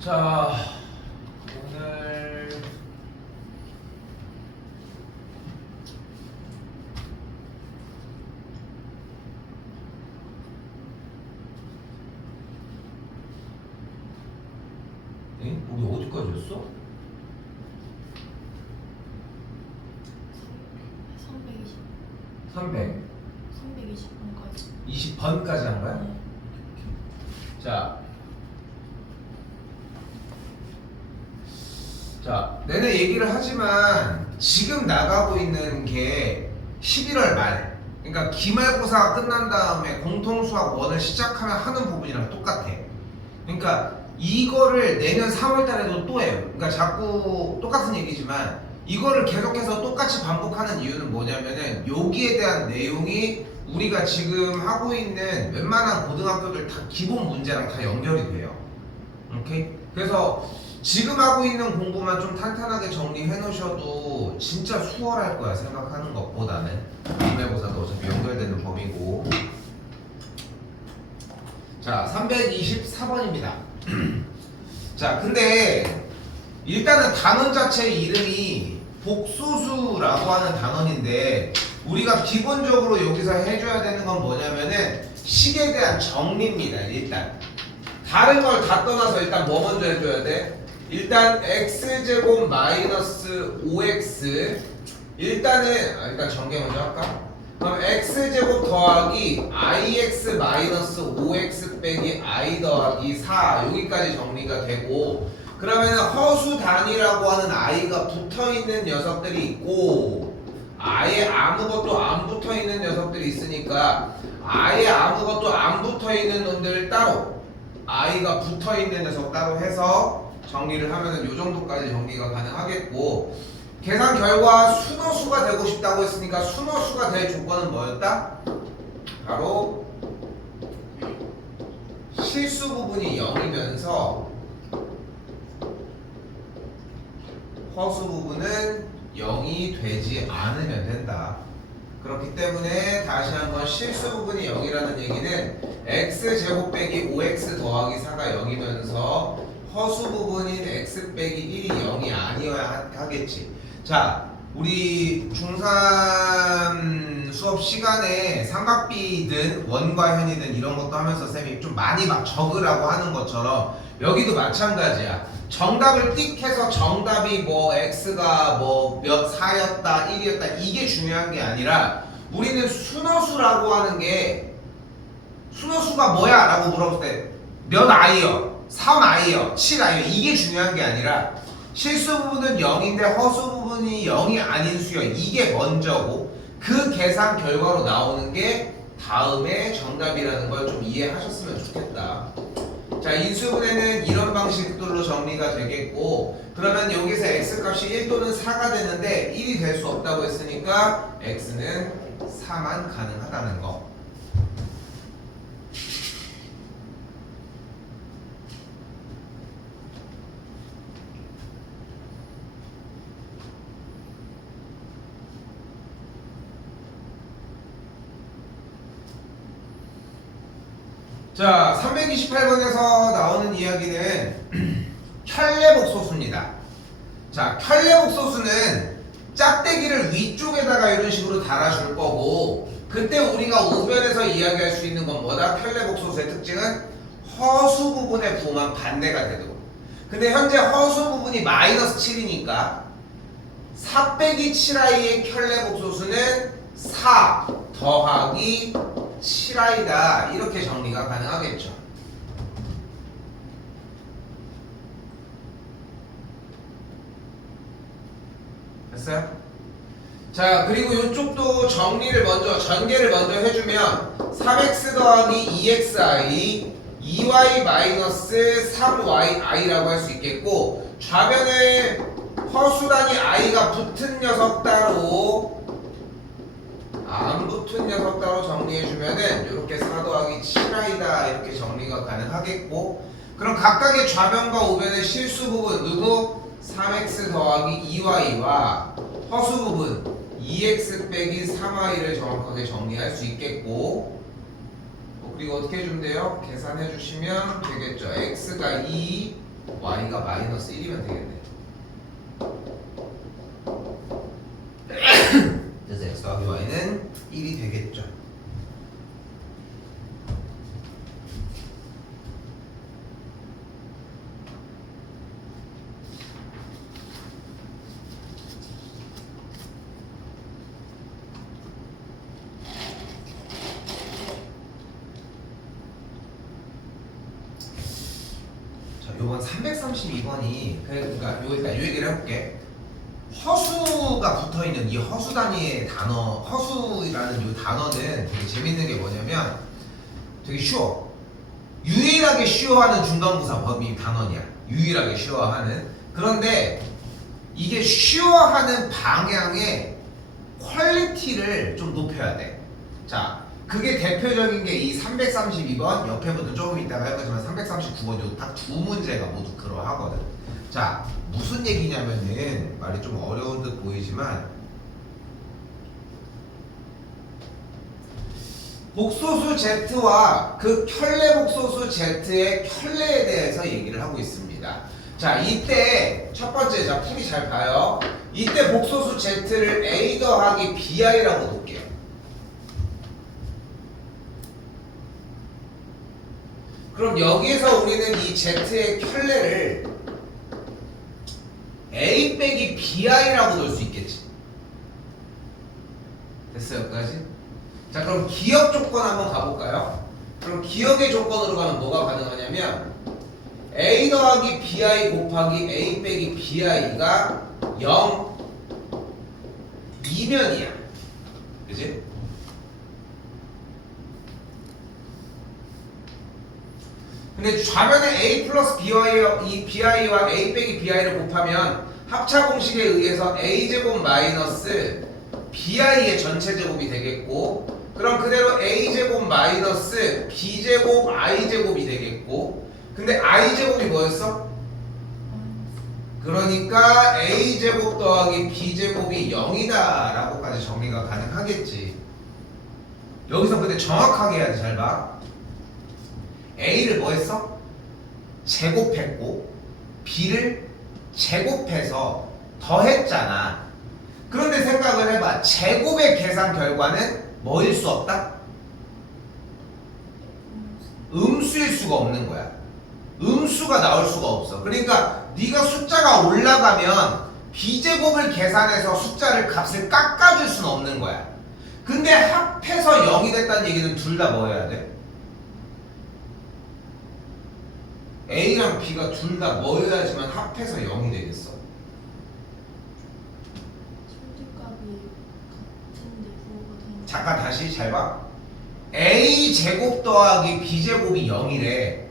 자, 오늘 우리 어디까지였어? 300 320번까지. 20번까지 한 거야? 네. 자, 내내 얘기를 하지만 지금 나가고 있는 게 11월 말, 그러니까 기말고사가 끝난 다음에 공통수학 1을 시작하면 하는 부분이랑 똑같아. 그러니까 이거를 내년 3월 달에도 또 해요. 그러니까 자꾸 똑같은 얘기지만 이거를 계속해서 똑같이 반복하는 이유는 뭐냐면은 여기에 대한 내용이 우리가 지금 하고 있는 웬만한 고등학교들 다 기본 문제랑 다 연결이 돼요. 오케이? 그래서 지금 하고 있는 공부만 좀 탄탄하게 정리해 놓으셔도 진짜 수월할 거야, 생각하는 것보다는. 기말고사도 어차피 연결되는 범위고. 자, 324번입니다. 자, 근데 일단은 단원 자체의 이름이 복소수라고 하는 단원인데 우리가 기본적으로 여기서 해줘야 되는 건 뭐냐면은 식에 대한 정리입니다. 일단 다른 걸 다 떠나서 일단 뭐 먼저 해줘야 돼? 일단 x제곱 마이너스 5x 일단 전개 먼저 할까? 그럼 x제곱 더하기 ix 마이너스 5x 빼기 i 더하기 4 여기까지 정리가 되고, 그러면 허수 단위라고 하는 i가 붙어있는 녀석들이 있고 아예 아무것도 안 붙어있는 녀석들이 있으니까 아예 아무것도 안 붙어있는 놈들 따로, i가 붙어있는 녀석 따로 해서 정리를 하면은 요 정도까지 정리가 가능하겠고, 계산 결과 순허수가 되고 싶다고 했으니까 순허수가 될 조건은 뭐였다? 바로 실수 부분이 0이면서 허수 부분은 0이 되지 않으면 된다. 그렇기 때문에 다시 한번 실수 부분이 0이라는 얘기는 x제곱 빼기 5x 더하기 4가 0이면서 허수 부분인 x 빼기 1이 0이 아니어야 하겠지. 자, 우리 중3 수업 시간에 삼각비든 원과현이든 이런 것도 하면서 쌤이 좀 많이 막 적으라고 하는 것처럼 여기도 마찬가지야. 정답을 띡 해서 정답이 뭐 x가 뭐 몇 4였다 1이었다 이게 중요한 게 아니라 우리는 순허수라고 하는 게 순허수가 뭐야? 라고 물어볼 때 몇 i요? 3i요? 7i요? 이게 중요한 게 아니라 실수 부분은 0인데 허수 부분이 0이 아닌 수요. 이게 먼저고 그 계산 결과로 나오는 게 다음에 정답이라는 걸 좀 이해하셨으면 좋겠다. 자, 인수분해는 이런 방식들로 정리가 되겠고, 그러면 여기서 x값이 1 또는 4가 되는데 1이 될 수 없다고 했으니까 x는 4만 가능하다는 거. 자, 328번에서 나오는 이야기는 켤레복소수입니다. 자, 켤레복소수는 짝대기를 위쪽에다가 이런 식으로 달아줄 거고, 그때 우리가 우변에서 이야기할 수 있는 건 뭐다? 켤레복소수의 특징은 허수 부분의 부만 반대가 되도록. 근데 현재 허수 부분이 마이너스 7이니까 4 빼기 7i의 켤레복소수는 4 더하기 7i다 이렇게 정리가 가능하겠죠. 됐어요? 자, 그리고 이쪽도 정리를 먼저 전개를 먼저 해주면 3x 더하기 2xi 2y 마이너스 3yi라고 할 수 있겠고, 좌변에 허수단위 i가 붙은 녀석 따로 안 붙은 녀석 따로 정리해주면은 이렇게 4 더하기 7i다 이렇게 정리가 가능하겠고, 그럼 각각의 좌변과 우변의 실수 부분 누구? 3x 더하기 2y와 허수 부분 2x 빼기 3y를 정확하게 정리할 수 있겠고, 그리고 어떻게 해주면 돼요? 계산해 주시면 되겠죠. x가 2, y가 마이너스 1이면 되겠네. 그래서 x 더하기 y는 1이 되겠죠. 요번 332번이 그러니까 일단 요 얘기를 해볼게. 허수가 붙어있는 이 허수 단위의 단어, 허수라는 이 단어는 되게 재밌는 게 뭐냐면 되게 쉬워. 유일하게 쉬워하는 중간부사 범위 단원이야. 유일하게 쉬워하는. 그런데 이게 쉬워하는 방향의 퀄리티를 좀 높여야 돼. 자, 그게 대표적인 게 이 332번, 옆에부터 조금 이따가 할 거지만 339번 요 딱 두 문제가 모두 그러하거든. 자, 무슨 얘기냐면은 말이 좀 어려운 듯 보이지만 복소수 Z와 그 켤레 복소수 Z의 켤레에 대해서 얘기를 하고 있습니다. 자, 이때 첫 번째, 자, 풀이 잘 봐요. 이때 복소수 Z를 A 더하기 BI라고 놓을게요. 그럼 여기에서 우리는 이 Z의 켤레를 A 빼기 BI라고 놓을 수 있겠지. 됐어요, 여기까지? 자, 그럼 기억 조건 한번 가볼까요? 그럼 기억의 조건으로 가면 뭐가 가능하냐면 A 더하기 BI 곱하기 A 빼기 BI가 0, 2면이야. 그치? 근데 좌변에 A 플러스 BI와 A 빼기 BI를 곱하면 합차 공식에 의해서 A제곱 마이너스 BI의 전체 제곱이 되겠고, 그럼 그대로 A제곱 마이너스 B제곱 I제곱이 되겠고, 근데 I제곱이 뭐였어? 그러니까 A제곱 더하기 B제곱이 0이다 라고까지 정리가 가능하겠지. 여기서 근데 정확하게 해야 돼. 잘 봐. A를 뭐 했어? 제곱했고 B를 제곱해서 더했잖아. 그런데 생각을 해봐. 제곱의 계산 결과는 뭐일 수 없다? 음수일 수가 없는 거야. 음수가 나올 수가 없어. 그러니까 네가 숫자가 올라가면 B제곱을 계산해서 숫자를 값을 깎아줄 수는 없는 거야. 근데 합해서 0이 됐다는 얘기는 둘 다 뭐 해야 돼? A랑 B가 둘 다 뭐여야지만 합해서 0이 되겠어. 솔직값이 같은데 부호가 되는. 잠깐 다시 잘 봐. A 제곱 더하기 B 제곱이 0이래.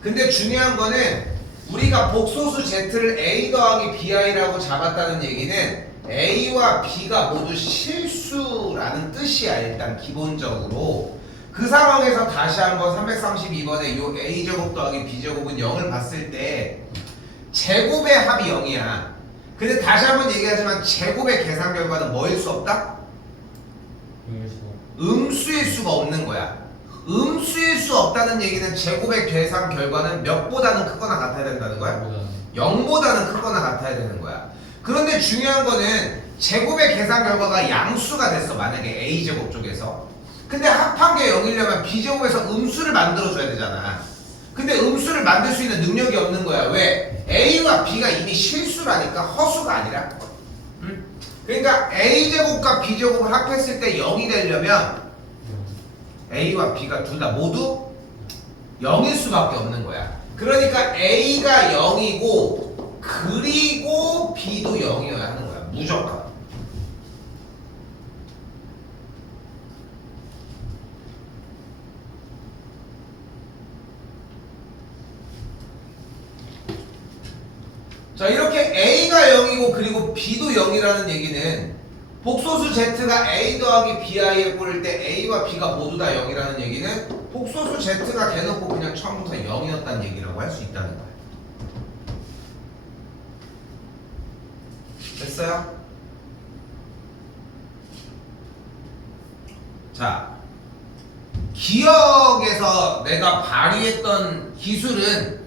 근데 중요한 거는 우리가 복소수 Z를 A 더하기 BI라고 잡았다는 얘기는 A와 B가 모두 실수라는 뜻이야. 일단 기본적으로. 그 상황에서 다시 한번 332번에 요 A제곱 더하기 B제곱은 0을 봤을 때 제곱의 합이 0이야. 근데 다시 한번 얘기하지만 제곱의 계산 결과는 뭐일 수 없다? 음수일 수가 없는 거야. 음수일 수 없다는 얘기는 제곱의 계산 결과는 몇보다는 크거나 같아야 된다는 거야? 0보다는 크거나 같아야 되는 거야. 그런데 중요한 거는 제곱의 계산 결과가 양수가 됐어. 만약에 A제곱 쪽에서. 근데 합한 게 0이려면 B제곱에서 음수를 만들어줘야 되잖아. 근데 음수를 만들 수 있는 능력이 없는 거야. 왜? A와 B가 이미 실수라니까, 허수가 아니라. 응? 그러니까 A제곱과 B제곱을 합했을 때 0이 되려면 A와 B가 둘 다 모두 0일 수밖에 없는 거야. 그러니까 A가 0이고 그리고 B도 0이어야 하는 거야. 무조건. 자, 이렇게 A가 0이고 그리고 B도 0이라는 얘기는 복소수 Z가 A 더하기 BI에 뿌릴 때 A와 B가 모두 다 0이라는 얘기는 복소수 Z가 대놓고 그냥 처음부터 0이었다는 얘기라고 할 수 있다는 거야. 됐어요? 자, 기억에서 내가 발휘했던 기술은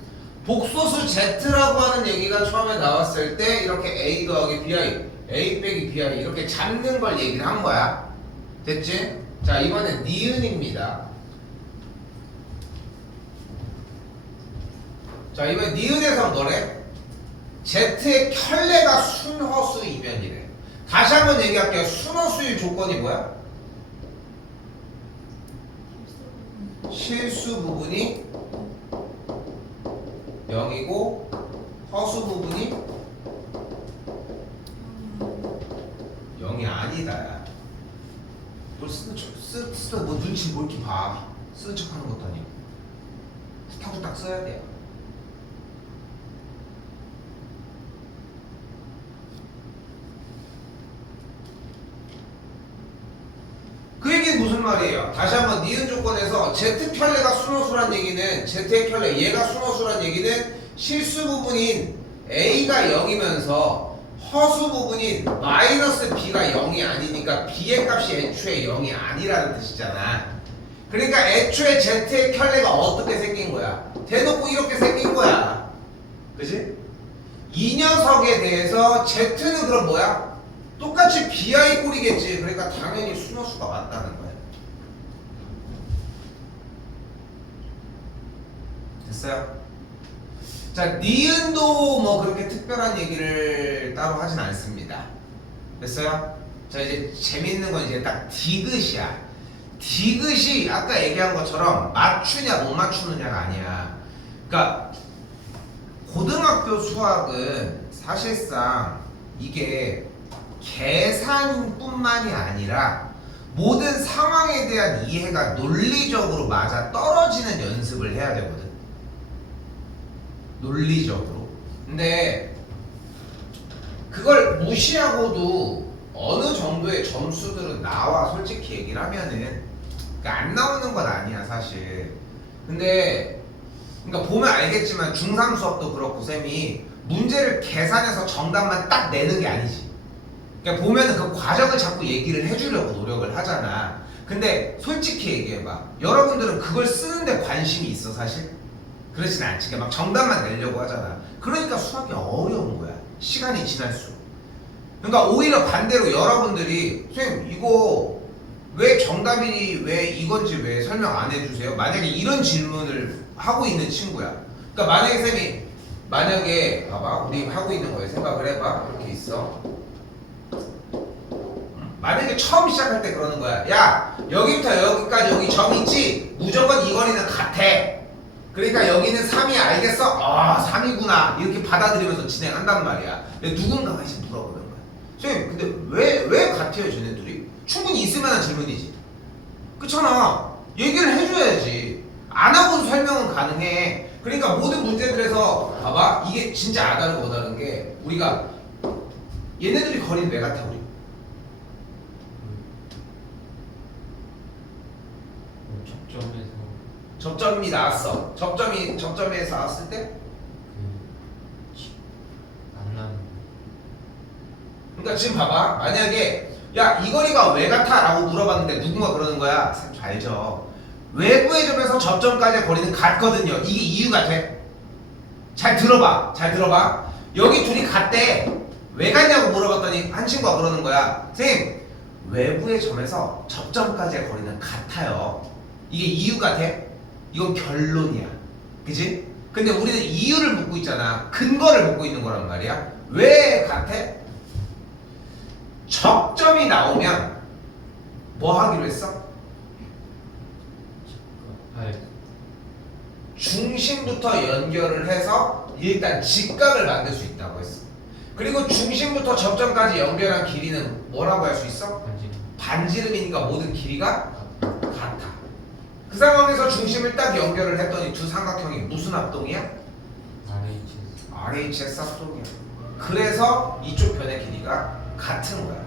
복소수 Z라고 하는 얘기가 처음에 나왔을 때 이렇게 A 더하기 BI, A 빼기 BI 이렇게 잡는 걸 얘기를 한 거야. 됐지? 자, 이번엔 니은입니다. 자, 이번엔 니은에서 뭐래? Z의 켤레가 순허수이면이래. 다시 한번 얘기할게요. 순허수일 조건이 뭐야? 실수 부분이 0이고 허수 부분이 0이 아니다. 뭘 쓰다 뭐 눈치 뭘 이렇게 봐. 쓰는 척 하는 것도 아니고 후딱후딱 써야 돼요. 그 얘기는 무슨 말이에요? 다시 한번 니은 조건에서 Z 켤레가 순허수란 얘기는 Z의 켤레 얘가 순허수란 얘기는 실수 부분인 A가 0이면서 허수 부분인 마이너스 B가 0이 아니니까 B의 값이 애초에 0이 아니라는 뜻이잖아. 그러니까 애초에 Z의 켤레가 어떻게 생긴 거야? 대놓고 이렇게 생긴 거야. 그지? 이 녀석에 대해서 Z는 그럼 뭐야? 똑같이 BI 꼴이겠지. 그러니까 당연히 순허수가 맞다는 거야. 됐어요? 자, 니은도 뭐 그렇게 특별한 얘기를 따로 하진 않습니다. 됐어요? 자, 이제 재밌는 건 이제 딱 디귿이야. 디귿이 아까 얘기한 것처럼 맞추냐 못 맞추느냐가 아니야. 그러니까 고등학교 수학은 사실상 이게 계산뿐만이 아니라 모든 상황에 대한 이해가 논리적으로 맞아 떨어지는 연습을 해야 되거든. 논리적으로. 근데 그걸 무시하고도 어느 정도의 점수들은 나와. 솔직히 얘기를 하면은 그러니까 안 나오는 건 아니야 사실. 근데 그러니까 보면 알겠지만 중3 수업도 그렇고 쌤이 문제를 계산해서 정답만 딱 내는 게 아니지. 그러니까 보면은 그 과정을 자꾸 얘기를 해주려고 노력을 하잖아. 근데 솔직히 얘기해봐. 여러분들은 그걸 쓰는데 관심이 있어 사실? 그렇진 않지. 그러니까 막 정답만 내려고 하잖아. 그러니까 수학이 어려운 거야. 시간이 지날수록. 그러니까 오히려 반대로 여러분들이 선생님 이거 왜 정답이 왜 이건지 왜 설명 안 해주세요? 만약에 이런 질문을 하고 있는 친구야. 그러니까 만약에 쌤이 만약에 봐봐 우리 하고 있는 거에 생각을 해봐. 이렇게 있어. 만약에 처음 시작할 때 그러는 거야. 야 여기부터 여기까지 여기 점 있지? 무조건 이 거리는 같아. 그러니까 여기는 3이 알겠어? 아 3이구나 이렇게 받아들이면서 진행한단 말이야. 근데 누군가가 이제 물어보는 거야. 선생님 근데 왜 같아요 쟤네 둘이? 충분히 있을 만한 질문이지. 그렇잖아. 얘기를 해줘야지. 안 하고도 설명은 가능해. 그러니까 모든 문제들에서 봐봐 이게 진짜 아다르고 어다른 게 우리가 얘네들이 거리는 왜 같아 우리? 접점이 나왔어. 접점에서 나왔을 때? 만나는. 그러니까 지금 봐봐. 만약에 야 이 거리가 왜 같아? 라고 물어봤는데 누군가 그러는 거야. 쌤 잘 알죠. 외부의 점에서 접점까지의 거리는 같거든요. 이게 이유가 돼. 잘 들어봐. 잘 들어봐. 여기 둘이 같대. 왜 같냐고 물어봤더니 한 친구가 그러는 거야. 선생님 외부의 점에서 접점까지의 거리는 같아요. 이게 이유가 돼? 이건 결론이야. 그치? 근데 우리는 이유를 묻고 있잖아. 근거를 묻고 있는 거란 말이야. 왜 같아? 접점이 나오면 뭐 하기로 했어? 중심부터 연결을 해서 일단 직각을 만들 수 있다고 했어. 그리고 중심부터 접점까지 연결한 길이는 뭐라고 할 수 있어? 반지름이니까 모든 길이가 같아. 그 상황에서 중심을 딱 연결을 했더니 두 삼각형이 무슨 합동이야? RHS 합동이야. 그래서 이쪽 변의 길이가 같은 거야.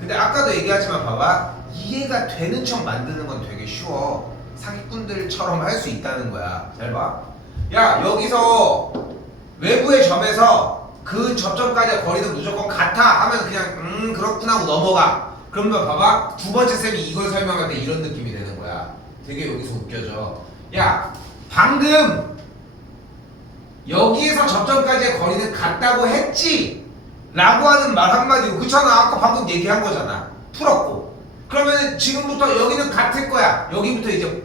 근데 아까도 얘기하지만 봐봐 이해가 되는 척 만드는 건 되게 쉬워. 사기꾼들처럼 할 수 있다는 거야. 잘 봐. 야 여기서 외부의 점에서 그 접점까지의 거리는 무조건 같아 하면 그냥 그렇구나 하고 넘어가. 그러면 봐봐 두 번째 쌤이 이걸 설명할 때 이런 느낌이 되는 거야. 되게 여기서 웃겨져. 야 방금 여기에서 접점까지의 거리는 같다고 했지 라고 하는 말 한마디고 그렇잖아. 아까 방금 얘기한 거잖아. 풀었고 그러면 지금부터 여기는 같을 거야. 여기부터 이제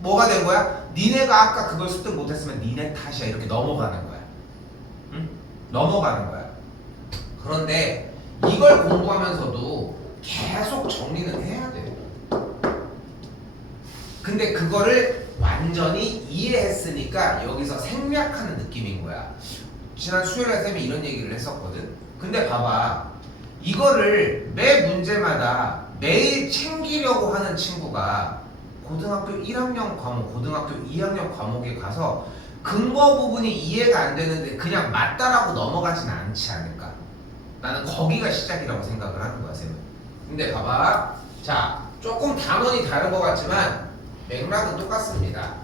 뭐가 된 거야? 니네가 아까 그걸 습득 못했으면 니네 탓이야. 이렇게 넘어가는 거야. 응? 넘어가는 거야. 그런데 이걸 공부하면서도 계속 정리는 해야 돼. 근데 그거를 완전히 이해했으니까 여기서 생략하는 느낌인 거야. 지난 수요일에 쌤이 이런 얘기를 했었거든. 근데 봐봐. 이거를 매 문제마다 매일 챙기려고 하는 친구가 고등학교 1학년 과목, 고등학교 2학년 과목에 가서 근거 부분이 이해가 안 되는데 그냥 맞다라고 넘어가진 않지 않을까. 나는 거기가 시작이라고 생각을 하는 거야, 쌤은. 근데 봐봐. 자, 조금 단원이 다른 것 같지만 맥락은 똑같습니다.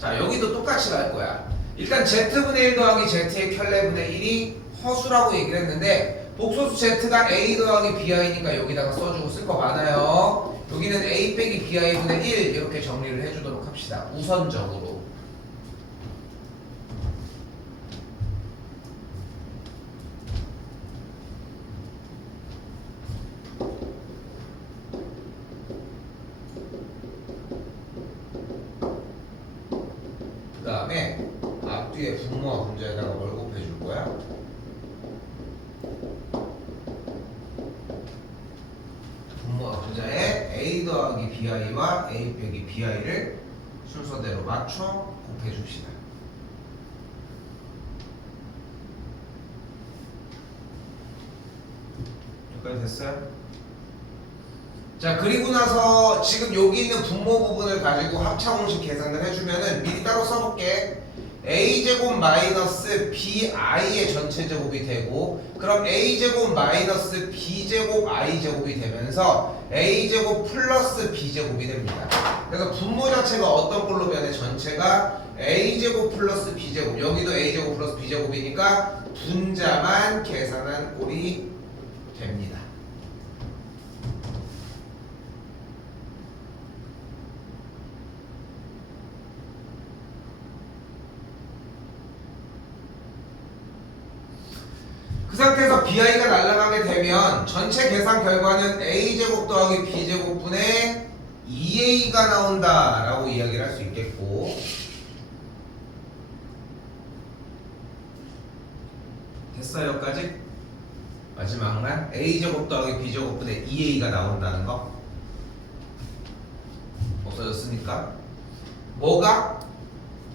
자, 여기도 똑같이 갈 거야. 일단 Z분의 1 더하기 Z의 켤레분의 1이 허수라고 얘기를 했는데 복소수 Z가 A 더하기 BI니까 여기다가 써주고 쓸 거 많아요. 여기는 A 빼기 BI분의 1 이렇게 정리를 해주도록 합시다. 우선적으로. 그 다음에 앞뒤에 분모와 분자에다가 뭘 곱해줄 거야? 분모와 분자에 A 더하기 BI와 A 빼기 BI를 순서대로 맞춰 곱해줍시다. 여기까지 됐어요? 자, 그리고 나서 지금 여기 있는 분모 부분을 가지고 합차공식 계산을 해주면은 미리 따로 써볼게. a제곱 마이너스 bi의 전체 제곱이 되고 그럼 a제곱 마이너스 b제곱 i제곱이 되면서 a제곱 플러스 b제곱이 됩니다. 그래서 분모 자체가 어떤 꼴로 변해? 전체가 a제곱 플러스 b제곱, 여기도 a제곱 플러스 b제곱이니까 분자만 계산한 꼴이 됩니다. 그 상태에서 bi가 날아가게 되면 전체 계산 결과는 a제곱 더하기 b제곱분의 2a가 나온다 라고 이야기를 할 수 있겠고 됐어요 여기까지? 마지막만 a제곱 더하기 b제곱분의 2a가 나온다는 거 없어졌으니까 뭐가?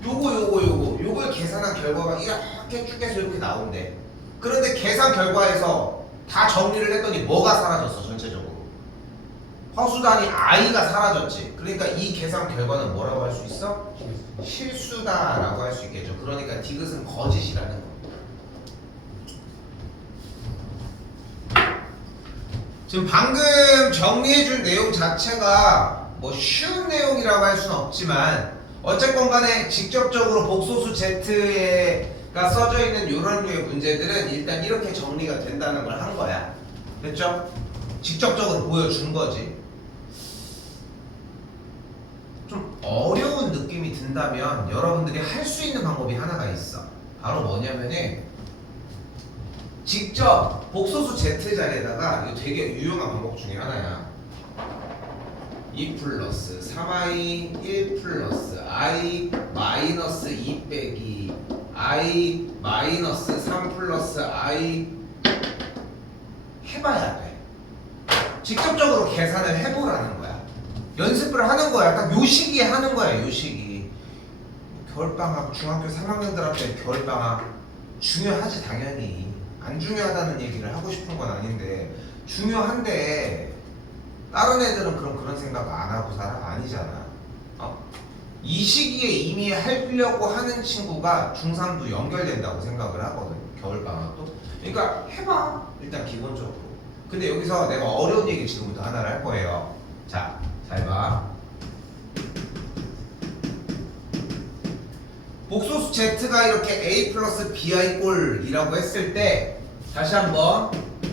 요걸 계산한 결과가 이렇게 쭉 해서 이렇게 나온대. 그런데 계산 결과에서 다 정리를 했더니 뭐가 사라졌어 전체적으로? 허수단위 i가 사라졌지. 그러니까 이 계산 결과는 뭐라고 할 수 있어? 실수다라고 할 수 있겠죠. 그러니까 디귿은 거짓이라는 거. 지금 방금 정리해준 내용 자체가 뭐 쉬운 내용이라고 할 수는 없지만 어쨌건 간에 직접적으로 복소수 Z가 써져 있는 이런 류의 문제들은 일단 이렇게 정리가 된다는 걸 한 거야. 됐죠? 직접적으로 보여준 거지. 좀 어려운 느낌이 든다면 여러분들이 할 수 있는 방법이 하나가 있어. 바로 뭐냐면은 직접 복소수 Z 자리에다가 이거 되게 유용한 방법 중에 하나야. 2 플러스 3i 1 플러스 i 마이너스 2 빼기 i 마이너스 3 플러스 i 해봐야 돼. 직접적으로 계산을 해보라는 거야. 연습을 하는 거야. 딱 요 시기에 하는 거야. 요 시기. 겨울방학 중학교 3학년들한테 겨울방학 중요하지 당연히. 안 중요하다는 얘기를 하고 싶은 건 아닌데 중요한데 다른 애들은 그런 생각 안 하고 살아? 아니잖아. 이 시기에 이미 하려고 하는 친구가 중3도 연결된다고 생각을 하거든. 겨울방학도. 그러니까 해봐. 일단 기본적으로. 근데 여기서 내가 어려운 얘기 지금부터 하나를 할 거예요. 자, 잘 봐. 복소수 Z가 이렇게 A 플러스 BI 꼴이라고 했을 때 다시 한번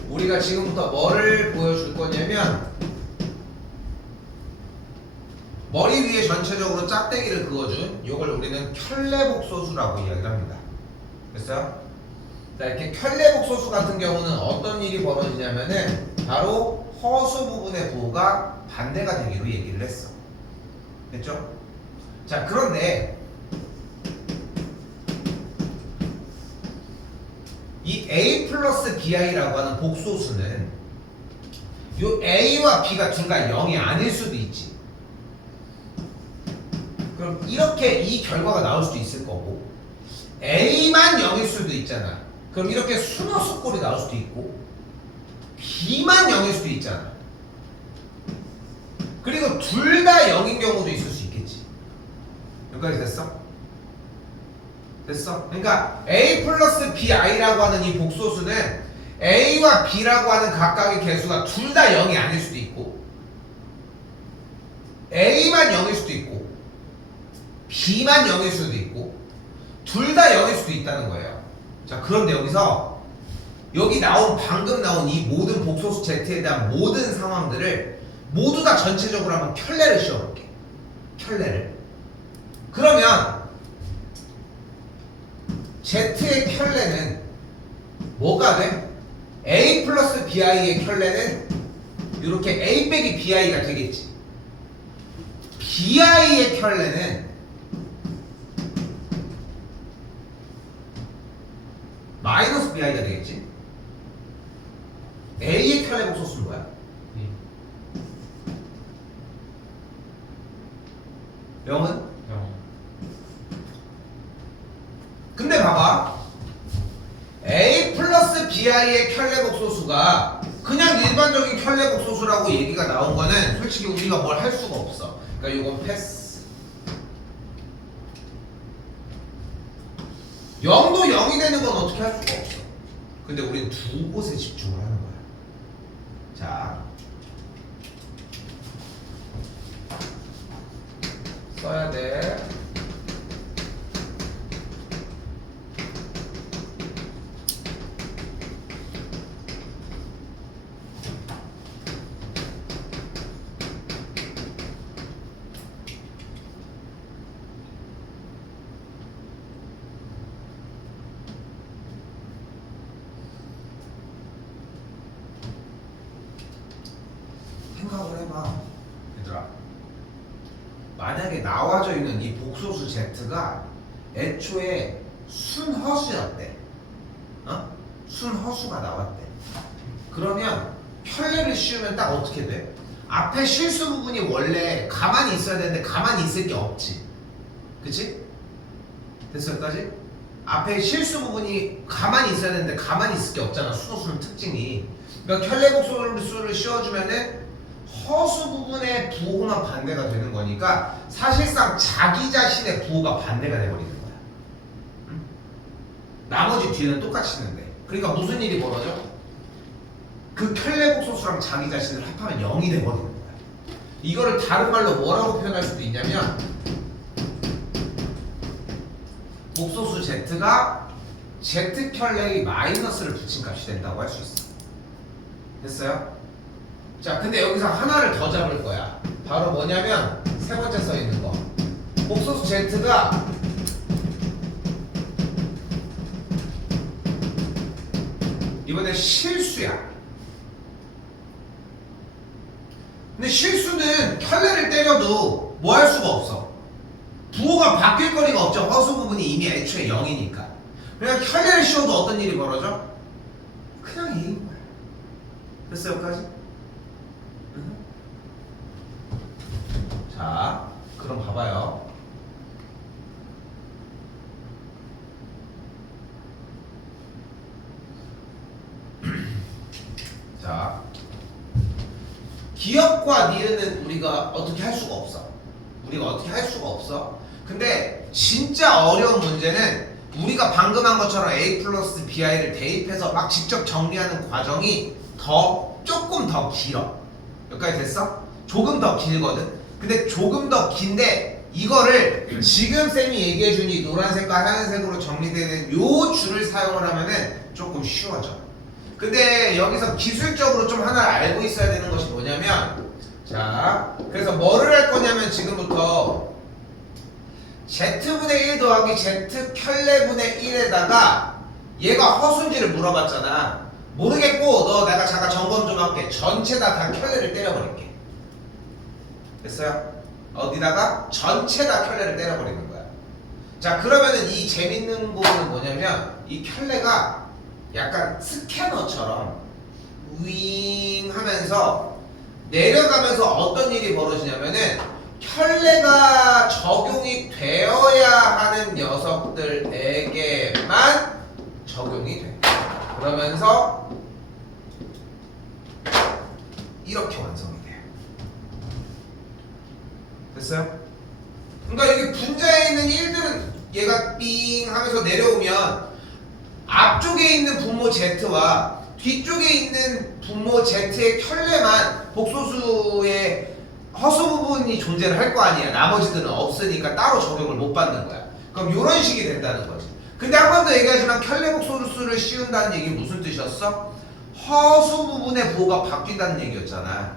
우리가 지금부터 뭐를 보여줄 거냐면 머리 위에 전체적으로 짝대기를 그어준 이걸 우리는 켤레복소수라고 이야기를 합니다. 됐어요? 자, 이렇게 켤레복소수 같은 경우는 어떤 일이 벌어지냐면은 바로 허수 부분의 부호가 반대가 되기로 얘기를 했어. 됐죠? 자, 그런데 이 a 플러스 bi라고 하는 복소수는 요 a와 b가 둘 다 0이 아닐 수도 있지. 그럼 이렇게 이 결과가 나올 수도 있을 거고, a만 0일 수도 있잖아. 그럼 이렇게 순허수꼴이 나올 수도 있고, b만 0일 수도 있잖아. 그리고 둘 다 0인 경우도 있을 수 있겠지. 여기까지 됐어? 됐어? 그러니까 a 플러스 bi라고 하는 이 복소수는 a와 b라고 하는 각각의 개수가 둘 다 0이 아닐 수도 있고, a만 0일 수도 있고, b만 0일 수도 있고, 둘 다 0일 수도 있다는 거예요. 자, 그런데 여기서 여기 방금 나온 이 모든 복소수 z에 대한 모든 상황들을 모두 다 전체적으로 한번 켤레를 씌워볼게. 켤레를. 그러면 z의 켤레는 뭐가 돼? a 플러스 bi의 켤레는 이렇게 a 빼기 bi가 되겠지. bi의 켤레는 마이너스 bi가 되겠지. a의 켤레 복소수는 뭐야? 0은? 근데 봐봐, a 플러스 bi의 켤레 복소수가 그냥 일반적인 켤레 복소수라고 얘기가 나온 거는 솔직히 우리가 뭘 할 수가 없어. 그러니까 이건 패스. 0도 0이 되는 건 어떻게 할 수가 없어. 근데 우리는 두 곳에 집중을 하는 거야. 자, 써야 돼. 생각을 해봐, 얘들아. 만약에 나와져 있는 이 복소수 z가 애초에 순허수였대. 순허수가 나왔대. 그러면 켤레를 씌우면 딱 어떻게 돼? 앞에 실수 부분이 원래 가만히 있어야 되는데 가만히 있을 게 없지. 그치? 됐어, 여기까지? 앞에 실수 부분이 가만히 있어야 되는데 가만히 있을 게 없잖아, 순허수는 특징이. 그러니까 켤레 복소수를 씌워주면은 허수 부분의 부호만 반대가 되는 거니까 사실상 자기 자신의 부호가 반대가 돼버리는 거야. 응? 나머지 뒤는 똑같이 있는데. 그러니까 무슨 일이 벌어져? 그 켤레 복소수랑 자기 자신을 합하면 0이 돼버리는 거야. 이거를 다른 말로 뭐라고 표현할 수도 있냐면, 복소수 z가 z 켤레의 마이너스를 붙인 값이 된다고 할 수 있어. 됐어요? 자, 근데 여기서 하나를 더 잡을 거야. 바로 뭐냐면 세 번째 써 있는 거. 복소수 z가 이번에 실수야. 근데 실수는 켤레를 때려도 뭐 할 수가 없어. 부호가 바뀔 거리가 없죠. 허수 부분이 이미 애초에 0이니까. 그냥 켤레를 씌워도 어떤 일이 벌어져? 그냥 A인 거야. 됐어, 여기까지? 자, 그럼 봐봐요. 자, 기역과 니은은 우리가 어떻게 할 수가 없어. 근데 진짜 어려운 문제는 우리가 방금 한 것처럼 a 플러스 bi를 대입해서 막 직접 정리하는 과정이 조금 더 길어. 여기까지 됐어? 조금 더 길거든. 근데 조금 더 긴데 이거를 지금 쌤이 얘기해준 이 노란색과 하얀색으로 정리되는 요 줄을 사용을 하면은 조금 쉬워져. 근데 여기서 기술적으로 좀 하나를 알고 있어야 되는 것이 뭐냐면, 자, 그래서 뭐를 할 거냐면 지금부터 Z분의 1 더하기 Z 켤레분의 1에다가 얘가 허수인지를 물어봤잖아. 모르겠고 너 내가 잠깐 점검 좀 할게. 전체 다 켤레를 때려버릴게. 됐어요? 어디다가? 전체 다 켤레를 때려버리는 거야. 자, 그러면은 이 재밌는 부분은 뭐냐면 이 켤레가 약간 스캐너처럼 윙 하면서 내려가면서 어떤 일이 벌어지냐면은 켤레가 적용이 되어야 하는 녀석들에게만 적용이 돼. 그러면서 이렇게 완성이 돼요. 됐어요? 그러니까 이게 분자에 있는 1들은 얘가 삥 하면서 내려오면 앞쪽에 있는 분모 Z와 뒤쪽에 있는 분모 Z의 켤레만 복소수의 허수 부분이 존재를 할 거 아니야. 나머지들은 없으니까 따로 적용을 못 받는 거야. 그럼 이런 식이 된다는 거지. 근데 한 번 더 얘기하지만 켤레 복소수를 씌운다는 얘기 무슨 뜻이었어? 허수 부분의 부호가 바뀐다는 얘기였잖아.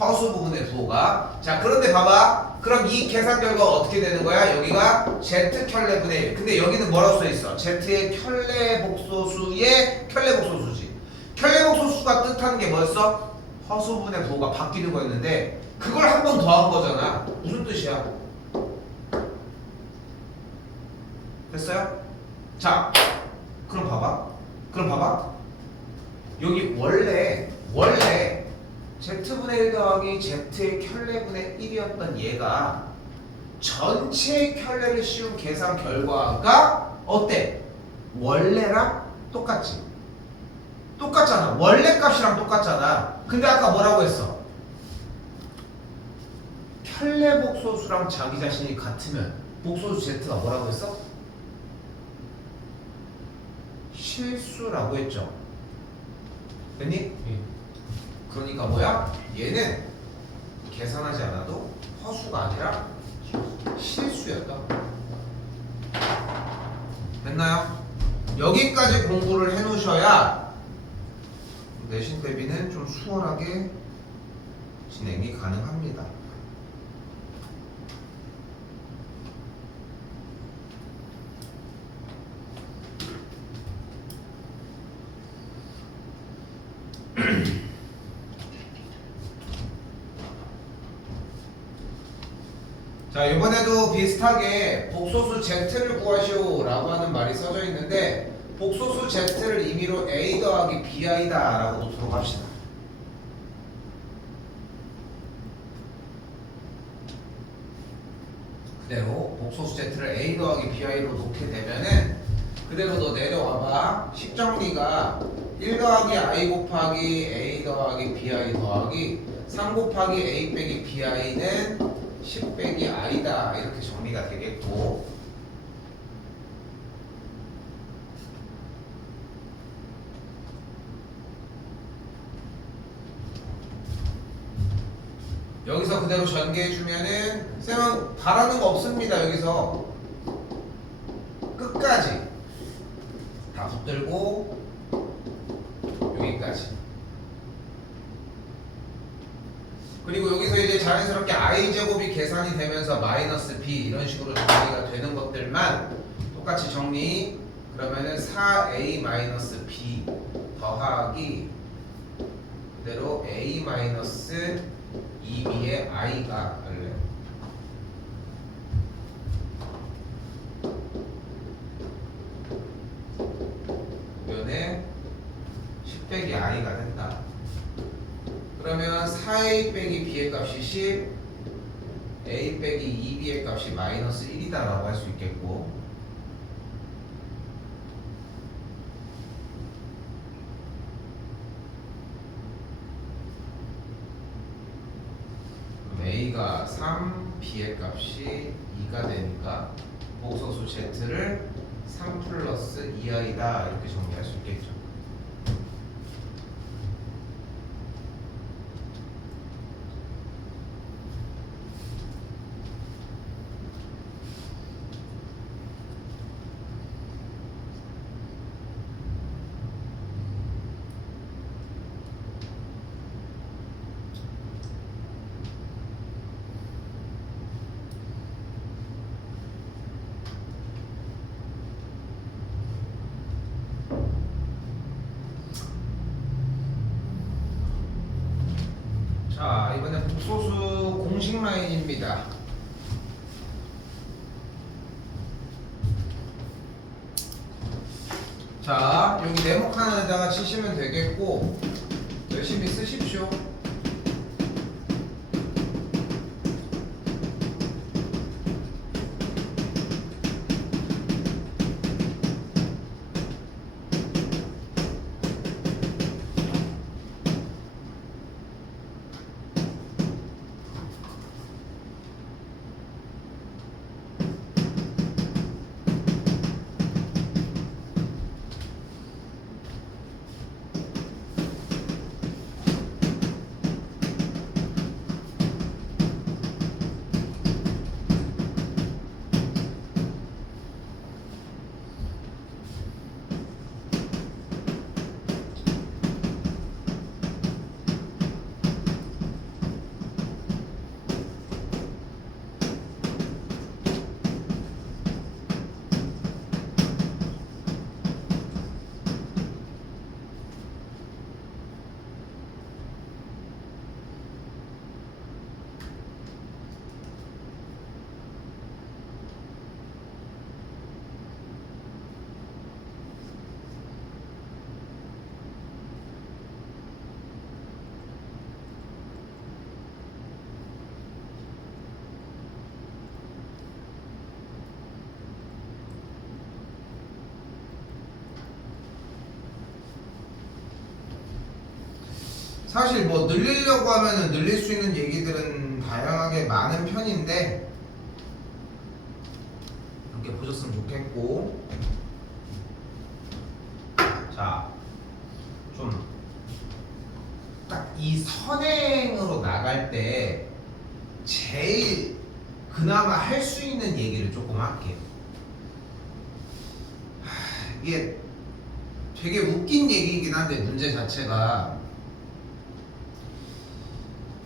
허수 부분의 부호가. 자, 그런데 봐봐. 그럼 이 계산 결과 어떻게 되는 거야? 여기가 Z 켤레분의 1. 근데 여기는 뭐라고 써있어? Z의 켤레 복소수의 켤레 복소수지. 켤레 복소수가 뜻하는 게 뭐였어? 허수 부분의 부호가 바뀌는 거였는데 그걸 한 번 더 한 거잖아. 무슨 뜻이야? 됐어요? 자, 그럼 봐봐. 여기 원래 Z분의 1 더하기 Z의 켤레분의 1이었던 얘가 전체 켤레를 씌운 계산 결과가 어때? 원래랑 똑같지? 똑같잖아. 원래 값이랑 똑같잖아. 근데 아까 뭐라고 했어? 켤레 복소수랑 자기 자신이 같으면 복소수 Z가 뭐라고 했어? 실수라고 했죠. 됐니? 예. 그러니까 뭐야? 얘는 계산하지 않아도 허수가 아니라 실수였다. 됐나요? 여기까지 공부를 해놓으셔야 내신 대비는 좀 수월하게 진행이 가능합니다. 자, 이번에도 비슷하게 복소수 Z를 구하시오 라고 하는 말이 써져 있는데 복소수 Z를 임의로 A 더하기 BI다 라고 놓도록 합시다. 그대로 복소수 Z를 A 더하기 BI로 놓게 되면은 그대로 너 내려와봐. 식정리가 1 더하기 I 곱하기 A 더하기 BI 더하기 3 곱하기 A 빼기 BI는 10 빼기 I다 이렇게 정리가 되겠고, 여기서 그대로 전개해주면은 쌤은 바라는 거 없습니다. 여기서 끝까지 다 붙들고 여기까지. 그리고 여기서 이제 자연스럽게 i제곱이 계산이 되면서 마이너스 b 이런 식으로 정리가 되는 것들만 똑같이 정리. 그러면은 4a 마이너스 b 더하기 그대로 a 마이너스 2b의 i가 할래요. 면에 10 빼기 i가 된다. 그러면 4a 빼기 b의 값이 10, a 빼기 2b의 값이 마이너스 1이다 라고 할 수 있겠고, 그럼 a가 3, b의 값이 2가 되니까 복소수 z를 3 플러스 2i다 이렇게 정리할 수 있겠죠. 자, 이번에 복소수 공식 라인입니다. 자, 여기 네모칸에다가 치시면 되겠고 열심히 쓰십시오. 사실 뭐 늘리려고 하면은 늘릴 수 있는 얘기들은 다양하게 많은 편인데 이렇게 보셨으면 좋겠고, 자, 좀 딱 이 선행으로 나갈 때 제일 그나마 할 수 있는 얘기를 조금 할게요. 이게 되게 웃긴 얘기이긴 한데 문제 자체가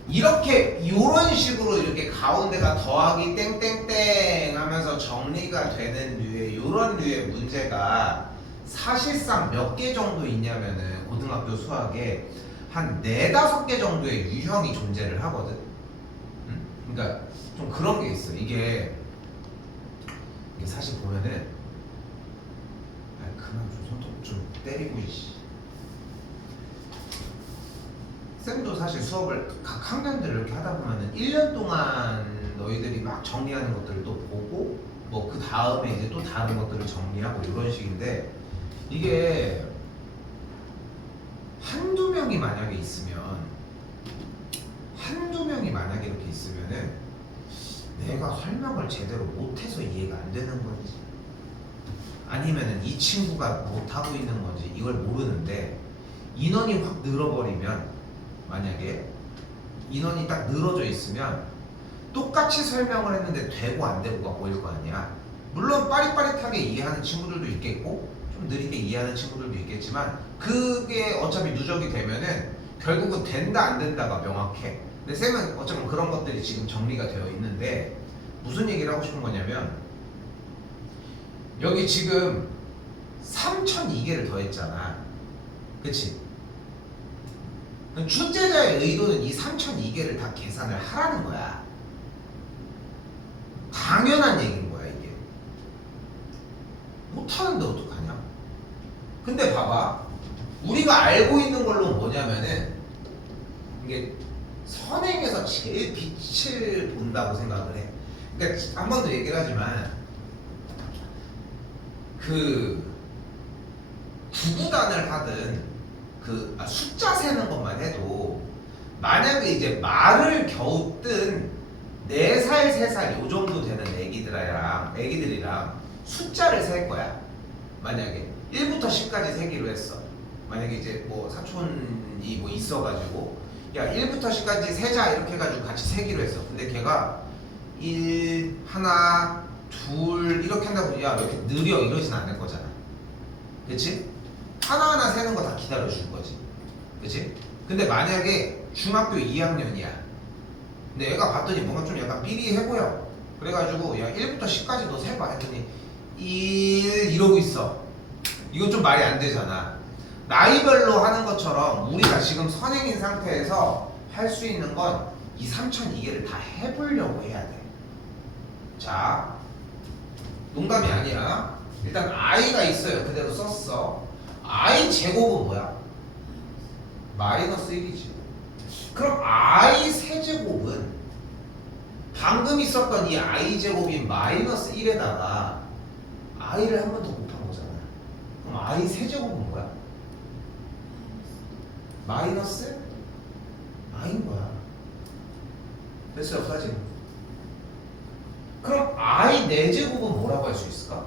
이렇게 요런 식으로 이렇게 가운데가 더하기 땡땡땡 하면서 정리가 되는 류의 요런 류의 문제가 사실상 몇 개 정도 있냐면은 고등학교 수학에 한 4-5개 정도의 유형이 존재를 하거든. 그러니까 좀 그런 게 있어. 이게 사실 보면은 그만 좀 손톱 좀 때리고 이씨. 쌤도 사실 수업을 각 학년들을 이렇게 하다 보면은 1년 동안 너희들이 막 정리하는 것들을 또 보고 뭐 그 다음에 이제 또 다른 것들을 정리하고 이런 식인데, 이게 한두 명이 만약에 이렇게 있으면은 내가 설명을 제대로 못해서 이해가 안 되는 건지 아니면은 이 친구가 못하고 있는 건지 이걸 모르는데, 인원이 확 늘어버리면, 만약에 인원이 딱 늘어져 있으면 똑같이 설명을 했는데 되고 안 되고가 보일 거 아니야. 물론 빠릿빠릿하게 이해하는 친구들도 있겠고 좀 느리게 이해하는 친구들도 있겠지만 그게 어차피 누적이 되면은 결국은 된다 안 된다가 명확해. 근데 쌤은 어쩌면 그런 것들이 지금 정리가 되어 있는데, 무슨 얘기를 하고 싶은 거냐면 여기 지금 3002개를 더했잖아. 그치? 출제자의 의도는 이 3002개를 다 계산을 하라는 거야. 당연한 얘기인 거야 이게. 못하는데 어떡하냐. 근데 봐봐, 우리가 알고 있는 걸로 뭐냐면은 이게 선행에서 제일 빛을 본다고 생각을 해. 그러니까 한 번 더 얘기를 하지만 그 구구단을 하든 숫자 세는 것만 해도 만약에 이제 말을 겨우 뜬 4살, 3살 요 정도 되는 애기들이랑 숫자를 셀 거야. 만약에 1부터 10까지 세기로 했어. 만약에 이제 뭐 사촌이 뭐 있어가지고 야 1부터 10까지 세자 이렇게 해가지고 같이 세기로 했어. 근데 걔가 1, 하나, 둘 이렇게 한다고 야 왜 이렇게 느려 이러진 않을 거잖아. 그치? 하나하나 세는 거 다 기다려 줄 거지. 그치? 근데 만약에 중학교 2학년이야. 근데 얘가 봤더니 뭔가 좀 약간 삐리해 보여. 그래가지고 야 1부터 10까지 너 세봐 했더니 1 이러고 있어. 이건 좀 말이 안 되잖아. 나이별로 하는 것처럼 우리가 지금 선행인 상태에서 할 수 있는 건 이 3002개를 다 해보려고 해야 돼. 자, 농담이 아니야. 일단 i가 있어요. 그대로 썼어. i 제곱은 뭐야? 마이너스 1이지. 그럼 i 세제곱은 방금 있었던 이 i 제곱인 마이너스 1에다가 i를 한 번 더 곱한 거잖아. 그럼 i 세제곱은 뭐야? 마이너스 i인 거야. 됐어 여기까지. 그럼 i 4제곱은 뭐라고 할 수 있을까?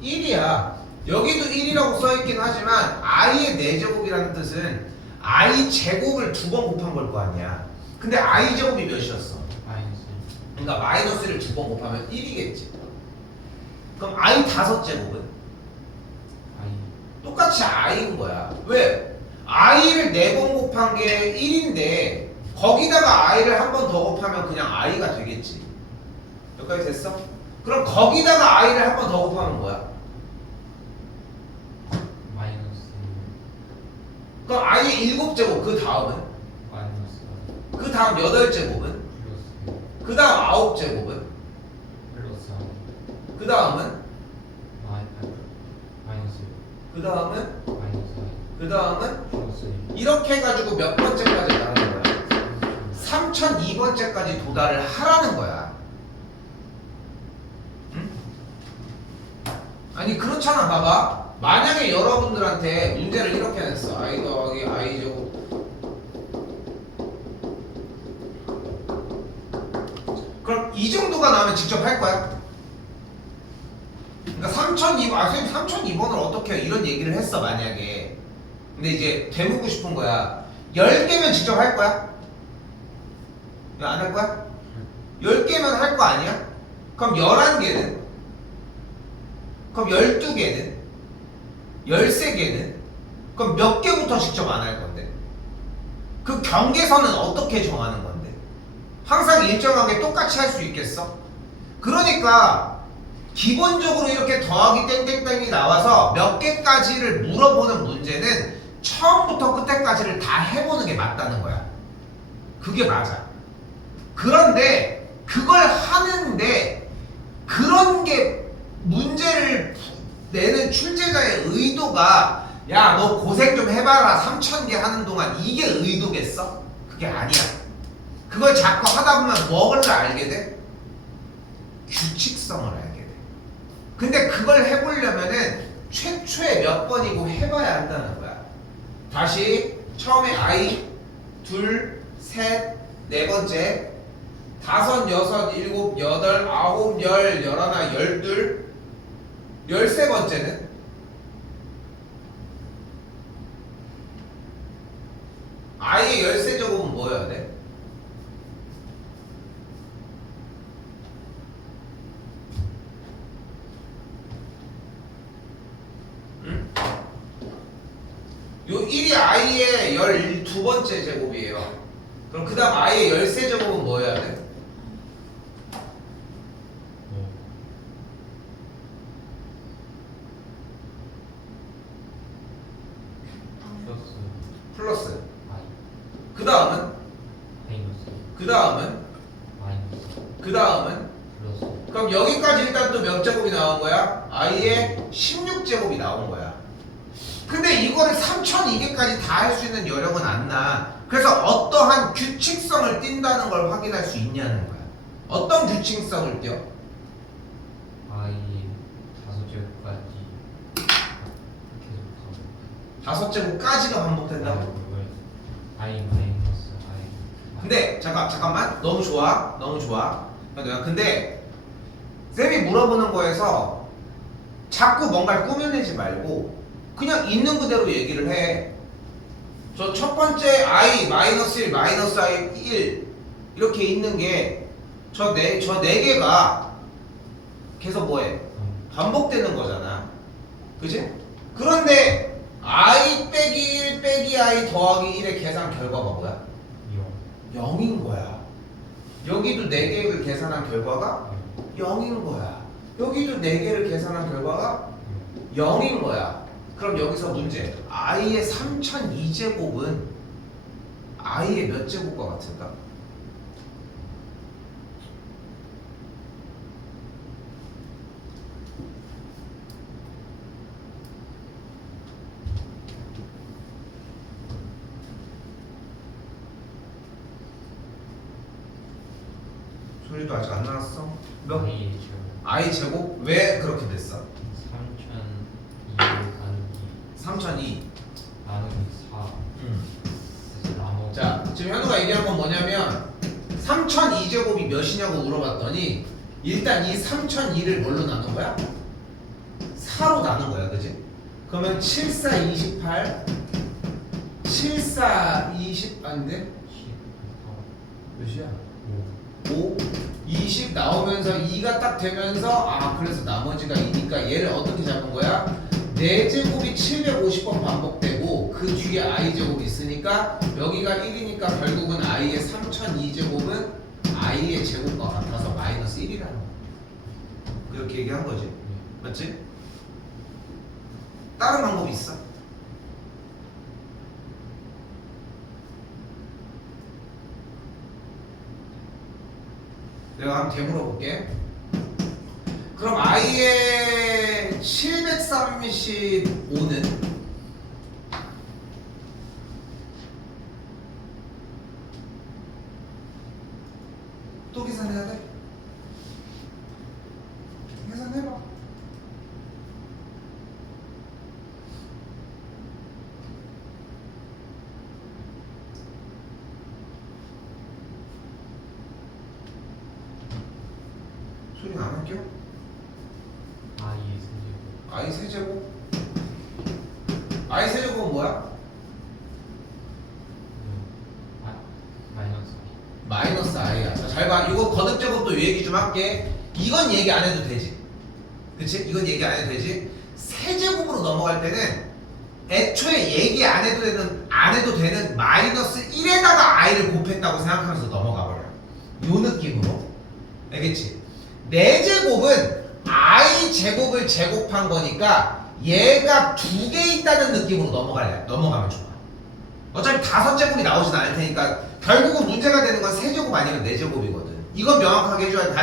1이야. 여기도 1이라고 써있긴 하지만 i의 4제곱이라는 뜻은 i 제곱을 2번 곱한 걸 거 아니야. 근데 i 제곱이 몇이었어? 마이너스. 그러니까 마이너스를 2번 곱하면 1이겠지. 그럼 i 5제곱은? 아이. 똑같이 i인 거야. 왜? i를 4번 곱한 게 1인데 거기다가 i를 한 번 더 곱하면 그냥 i가 되겠지. 여기까지 됐어? 그럼 거기다가 i를 한 번 더 곱하면 뭐야? 마이너스. 그럼 i의 7제곱 그 다음은? 마이너스. 그 다음 8제곱은? 플러스. 그 다음 9제곱은? 플러스. 그 다음은? 마이너스. 그 다음은? 마이너스. 그 다음은? 플러스. 이렇게 해가지고 몇 번째까지 가는 거야? 3002번째까지 도달을 하라는 거야. 응? 아니 그렇잖아. 봐봐. 만약에 여러분들한테 문제를 이렇게 냈어. i 더하기 i 제곱 그럼 이 정도가 나오면 직접 할 거야? 그러니까 3002번, 선생님 3002번을 어떻게 해요? 이런 얘기를 했어 만약에. 근데 이제 되묻고 싶은 거야. 10개면 직접 할 거야? 안 할 거야? 10개면 할 거 아니야? 그럼 11개는? 그럼 12개는? 13개는? 그럼 몇 개부터 직접 안 할 건데? 그 경계선은 어떻게 정하는 건데? 항상 일정하게 똑같이 할 수 있겠어? 그러니까 기본적으로 이렇게 더하기 땡땡땡이 나와서 몇 개까지를 물어보는 문제는 처음부터 끝에까지를 다 해보는 게 맞다는 거야. 그게 맞아. 그런데 그걸 하는데 그런 게 문제를 내는 출제자의 의도가 야 너 고생 좀 해봐라 3000개 하는 동안 이게 의도겠어? 그게 아니야. 그걸 자꾸 하다 보면 뭐를 알게 돼? 규칙성을 알게 돼. 근데 그걸 해보려면은 최초에 몇 번이고 해봐야 한다는 거야. 다시 처음에 i 둘, 셋, 네 번째 5, 6, 7, 8, 9, 10, 11, 12, 13번째는 i의 13제곱은 뭐여야 돼? 응? 요 1이 i의 12번째 제곱이에요. 그럼 그 다음 i의 13제곱은 뭐여야 돼? 플러스. 플러스. 아이. 그 다음은? 마이너스. 그 다음은? 마이너스. 그 다음은? 플러스. 그럼 여기까지 일단 또 몇 제곱이 나온 거야? i의 16제곱이 나온 거야. 근데 이거를 3002개까지 다 할 수 있는 여력은 안 나. 그래서 어떠한 규칙성을 띈다는 걸 확인할 수 있냐는 거야. 어떤 규칙성을 띄어? 아이 5제곱까지 계속 5제곱까지가 반복된다고? 아이 마이너스 아이. 근데 잠깐만 너무 좋아 근데 쌤이 물어보는 거에서 자꾸 뭔가를 꾸며내지 말고 그냥 있는 그대로 얘기를 해. 저 첫 번째 i 마이너스 1 마이너스 i 1 이렇게 있는 게 저 네 개가 계속 뭐해? 반복되는 거잖아. 그지? 그런데 i 빼기 1 빼기 i 더하기 1의 계산 결과가 뭐야? 0인 거야. 여기도 4개를 계산한 결과가 0인 거야. 여기도 4개를 계산한 결과가 0인 거야. 그럼 여기서 문제. i의 3002제곱은 i의 몇 제곱과 같을까? 소리도 아직 안 나왔어? 몇? I 제곱 i 제곱? 왜 그렇게 됐어? 3002 3002. 나누기 4 그래서 나머지 자, 지금 현우가 얘기한 건 뭐냐면 3002제곱이 몇이냐고 물어봤더니 일단 이 3002를 뭘로 나눈 거야? 4로 나눈 거야, 그지? 그러면 74, 28 74, 20 아닌데? 10 몇이야? 5 5 20 나오면서 2가 딱 되면서 아 그래서 나머지가 2니까 얘를 어떻게 잡은 거야? 4제곱이 750번 반복되고 그 뒤에 i제곱이 있으니까 여기가 1이니까 결국은 i의 3002제곱은 i의 제곱과 같아서 마이너스 1이라는 거야. 그렇게 얘기한 거지. 맞지? 다른 방법이 있어? 내가 한번 되물어볼게. 그럼 i의 735는 또 계산해야 돼? 계산해봐. 소리 안 할게요? I의 세제곱 i 세제곱 i 세제곱은 뭐야? 마이너스 마이너스 i야. 자, 잘 봐. 이거 거듭제곱도 얘기 좀 할게. 이건 얘기 안 해도 되지. 그치? 이건 얘기 안 해도 되지. 세제곱으로 넘어갈 때는 애초에 얘기 안 해도 되는 마이너스 1에다가 i를 곱했다고 생각하면서 넘어가 버려. 요 느낌으로. 알겠지? 4제곱은 i 제곱을 제곱한 거니까 얘가 2개 있다는 느낌으로 넘어가면 좋아. 어차피 5제곱이 나오진 않을 테니까 결국은 문제가 되는 건 3제곱 아니면 4제곱이거든. 이건 명확하게 해줘야 돼.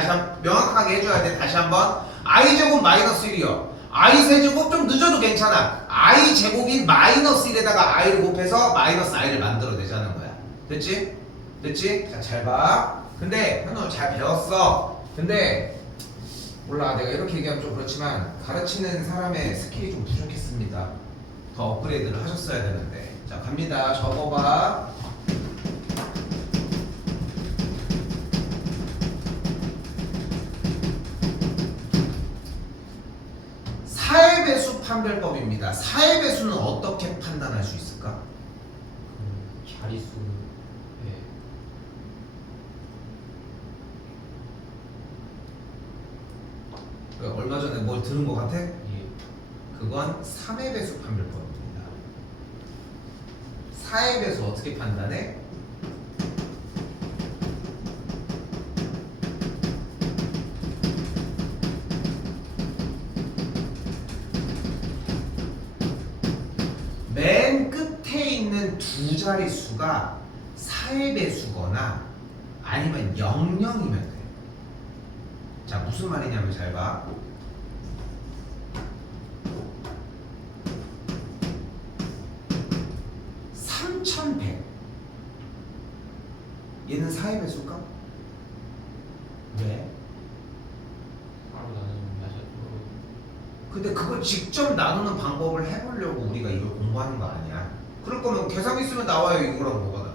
명확하게 해줘야 돼. 다시 한번. i 제곱 마이너스 1이요. i 세제곱 좀 늦어도 괜찮아. i 제곱인 마이너스 1에다가 i를 곱해서 마이너스 i를 만들어내자는 거야. 됐지? 됐지? 자, 잘 봐. 근데 현우 잘 배웠어. 근데 몰라, 내가 이렇게 얘기하면 좀 그렇지만 가르치는 사람의 스킬이 좀 부족했습니다. 더 업그레이드를 하셨어야 되는데. 자, 갑니다. 적어봐. 4의 배수 판별법입니다. 4의 배수는 어떻게 판단할 수 있을까? 자릿수의 얼마 전에 뭘 들은 것 같아? 예. 그건 3의 배수 판별법입니다. 4의 배수 어떻게 판단해? 맨 끝에 있는 두 자릿수가 4의 배수거나 아니면 00이면 돼. 자, 무슨 말이냐면 잘 봐. 얘는 4의 배수일까? 왜? 하루 나누면 맞아요. 근데 그걸 직접 나누는 방법을 해보려고 우리가 이걸 공부하는 거 아니야. 그럴 거면 계산 있으면 나와요. 이거랑 뭐가 달라.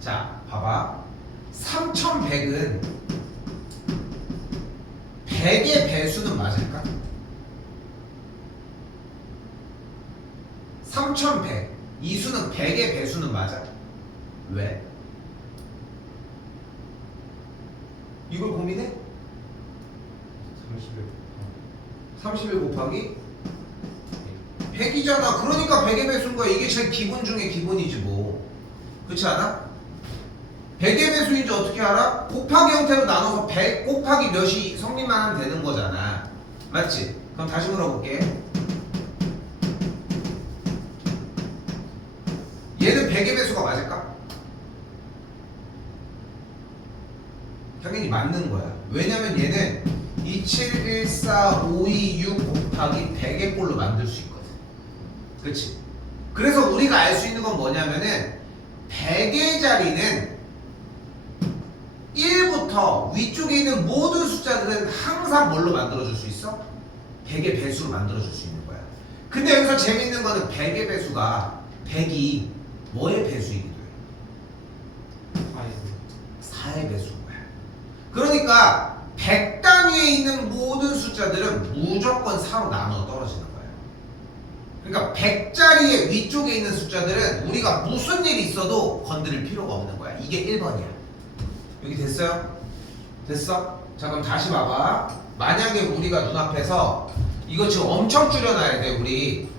자, 봐봐. 3100은 100의 배수는 맞을까? 3100 이 수는 100의 배수는 맞아. 왜? 이걸 고민해? 30일 곱하기 100이잖아. 그러니까 100의 배수인 거야. 이게 제일 기본 중에 기본이지 뭐. 그렇지 않아? 100의 배수인지 어떻게 알아? 곱하기 형태로 나눠서 100 곱하기 몇이 성립만 하면 되는 거잖아. 맞지? 그럼 다시 물어볼게. 100의 배수가 맞을까? 당연히 맞는 거야. 왜냐면 얘는 2714526 곱하기 100의 꼴로 만들 수 있거든. 그치? 그래서 우리가 알 수 있는 건 뭐냐면은 100의 자리는 1부터 위쪽에 있는 모든 숫자들은 항상 뭘로 만들어줄 수 있어? 100의 배수로 만들어줄 수 있는 거야. 근데 여기서 재밌는 거는 100의 배수가 100이 뭐의 배수이기도 해? 4의 배수인 거야. 그러니까 100 단위에 있는 모든 숫자들은 무조건 4로 나눠 떨어지는 거야. 그러니까 100자리의 위쪽에 있는 숫자들은 우리가 무슨 일이 있어도 건드릴 필요가 없는 거야. 이게 1번이야. 여기 됐어요? 됐어? 자 그럼 다시 봐봐. 만약에 우리가 눈앞에서 이거 지금 엄청 줄여놔야 돼 우리.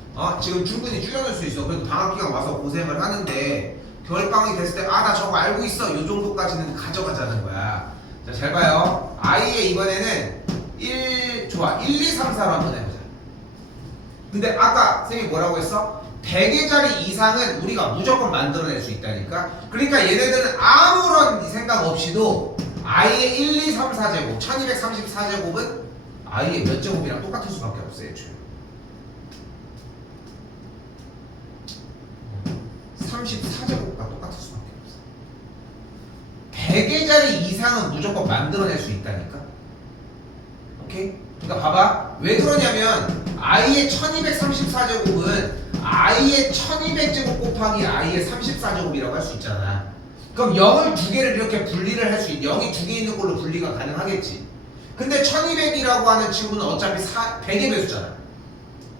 지금 충분히 줄여놓을 수 있어. 그래도 방학기간 와서 고생을 하는데 겨울방학이 됐을 때 나 저거 알고 있어 요 정도까지는 가져가자는 거야. 자 잘 봐요. i의 이번에는 1 2 3 4로 한번 해보자. 근데 아까 선생님이 뭐라고 했어? 100의 자리 이상은 우리가 무조건 만들어낼 수 있다니까. 그러니까 얘네들은 아무런 생각 없이도 i의 1, 2, 3, 4제곱 1234제곱은 i의 몇 제곱이랑 똑같을 수밖에 없어요. 애초에 34제곱과 똑같을 수밖에 없어. 100의 자리 이상은 무조건 만들어낼 수 있다니까. 오케이? 그러니까 봐봐. 왜 그러냐면 i의 1234제곱은 i의 1200제곱 곱하기 i의 34제곱이라고 할 수 있잖아. 그럼 0을 두 개를 이렇게 분리를 할 수 있. 0이 두 개 있는 걸로 분리가 가능하겠지. 근데 1200이라고 하는 친구는 어차피 100의 배수잖아.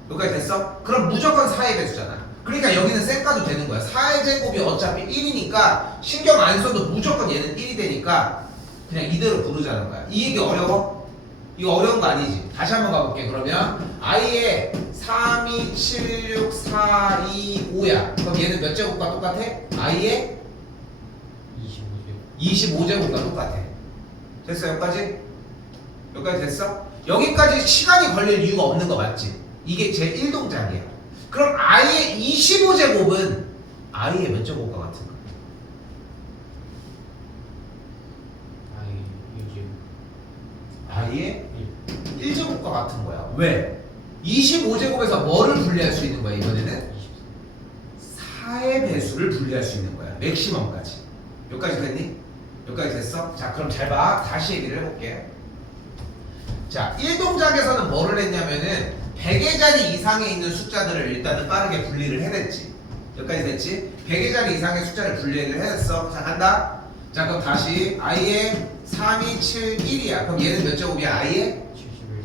여기까지 됐어? 그럼 무조건 4의 배수잖아. 그러니까 여기는 쌩까도 되는 거야. 4의 제곱이 어차피 1이니까 신경 안 써도 무조건 얘는 1이 되니까 그냥 이대로 부르자는 거야. 이 얘기 어려워? 이거 어려운 거 아니지? 다시 한번 가볼게. 그러면 i의 3, 2, 7, 6, 4, 2, 5야. 그럼 얘는 몇 제곱과 똑같아? i의 25제곱 25제곱과 똑같아. 됐어? 여기까지? 여기까지 됐어? 여기까지 시간이 걸릴 이유가 없는 거 맞지? 이게 제 1동작이야. 그럼 i의 25제곱은 i의 몇 제곱과 같은가? i의 1제곱과 같은 거야. 왜? 25제곱에서 뭐를 분리할 수 있는 거야 이번에는? 4의 배수를 분리할 수 있는 거야. 맥시멈까지. 여기까지 됐니? 여기까지 됐어? 자 그럼 잘 봐. 다시 얘기를 해볼게. 자 1동작에서는 뭐를 했냐면은 100의 자리 이상에 있는 숫자들을 일단은 빠르게 분리를 해냈지. 여기까지 됐지? 100의 자리 이상의 숫자를 분리를 해냈어. 자 간다. 자 그럼 다시 i의 3, 2, 7, 1이야. 그럼 얘는 몇 제곱이야? i의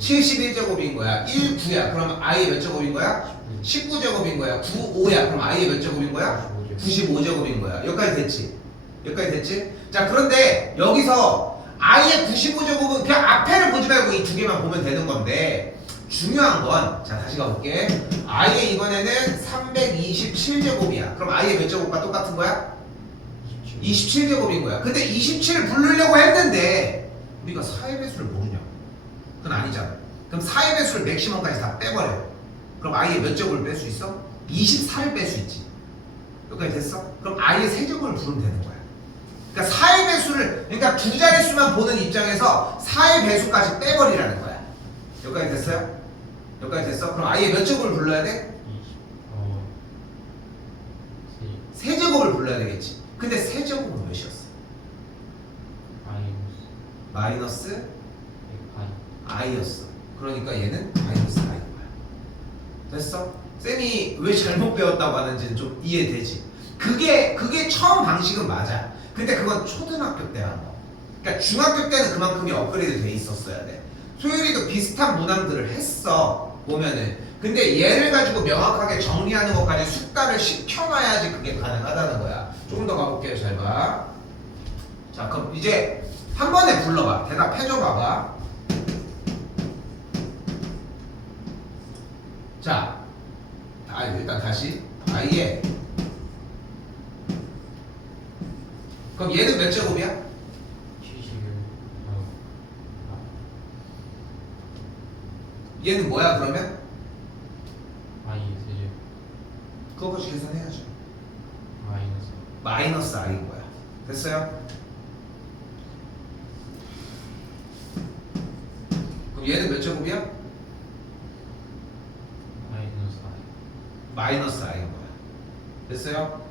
71제곱인 거야. 1, 9야. 그럼 i의 몇 제곱인 거야? 19제곱인 거야. 9, 5야. 그럼 i의 몇 제곱인 거야? 95제곱인 거야. 여기까지 됐지? 여기까지 됐지? 자 그런데 여기서 i의 95제곱은 그냥 앞에를 보지 말고 이 두 개만 보면 되는 건데 중요한 건 자 다시 가볼게. i의 이번에는 327제곱이야. 그럼 i의 몇 제곱과 똑같은 거야? 27제곱인 거야. 근데 27을 부르려고 했는데 우리가 4의 배수를 모르냐? 그건 아니잖아. 그럼 4의 배수를 맥시멈까지 다 빼버려. 그럼 i의 몇 제곱을 뺄 수 있어? 24를 뺄 수 있지. 여기까지 됐어? 그럼 i의 세제곱을 부르면 되는 거야. 그러니까 4의 배수를 그러니까 두 자릿수만 보는 입장에서 4의 배수까지 빼버리라는 거야. 여기까지 됐어요? 여기까지 됐어? 그럼 i의 몇 제곱을 불러야 돼? 세제곱을 불러야 되겠지. 근데 세제곱은 몇이었어? 마이너스 i였어. 그러니까 얘는 마이너스 i인 거야. 됐어? 쌤이 왜 잘못 배웠다고 하는지는 좀 이해되지? 그게 처음 방식은 맞아. 근데 그건 초등학교 때 한 거. 그러니까 중학교 때는 그만큼이 업그레이드 돼 있었어야 돼. 소율이도 비슷한 문항들을 했어 보면은. 근데 얘를 가지고 명확하게 정리하는 것까지 숙달을 시켜놔야지 그게 가능하다는 거야. 조금 더 가볼게요. 잘 봐. 자 그럼 이제 한 번에 불러봐. 대답해줘 봐봐. 자 일단 다시 i의 그럼 얘는 몇 제곱이야? 얘는 뭐야 그러면? i 세제곱 그거까지 계산해야죠. 마이너스 마이너스 i인 거야. 됐어요? 그럼 얘는 몇 제곱이야? 마이너스 마이너스 i인 거야. 됐어요?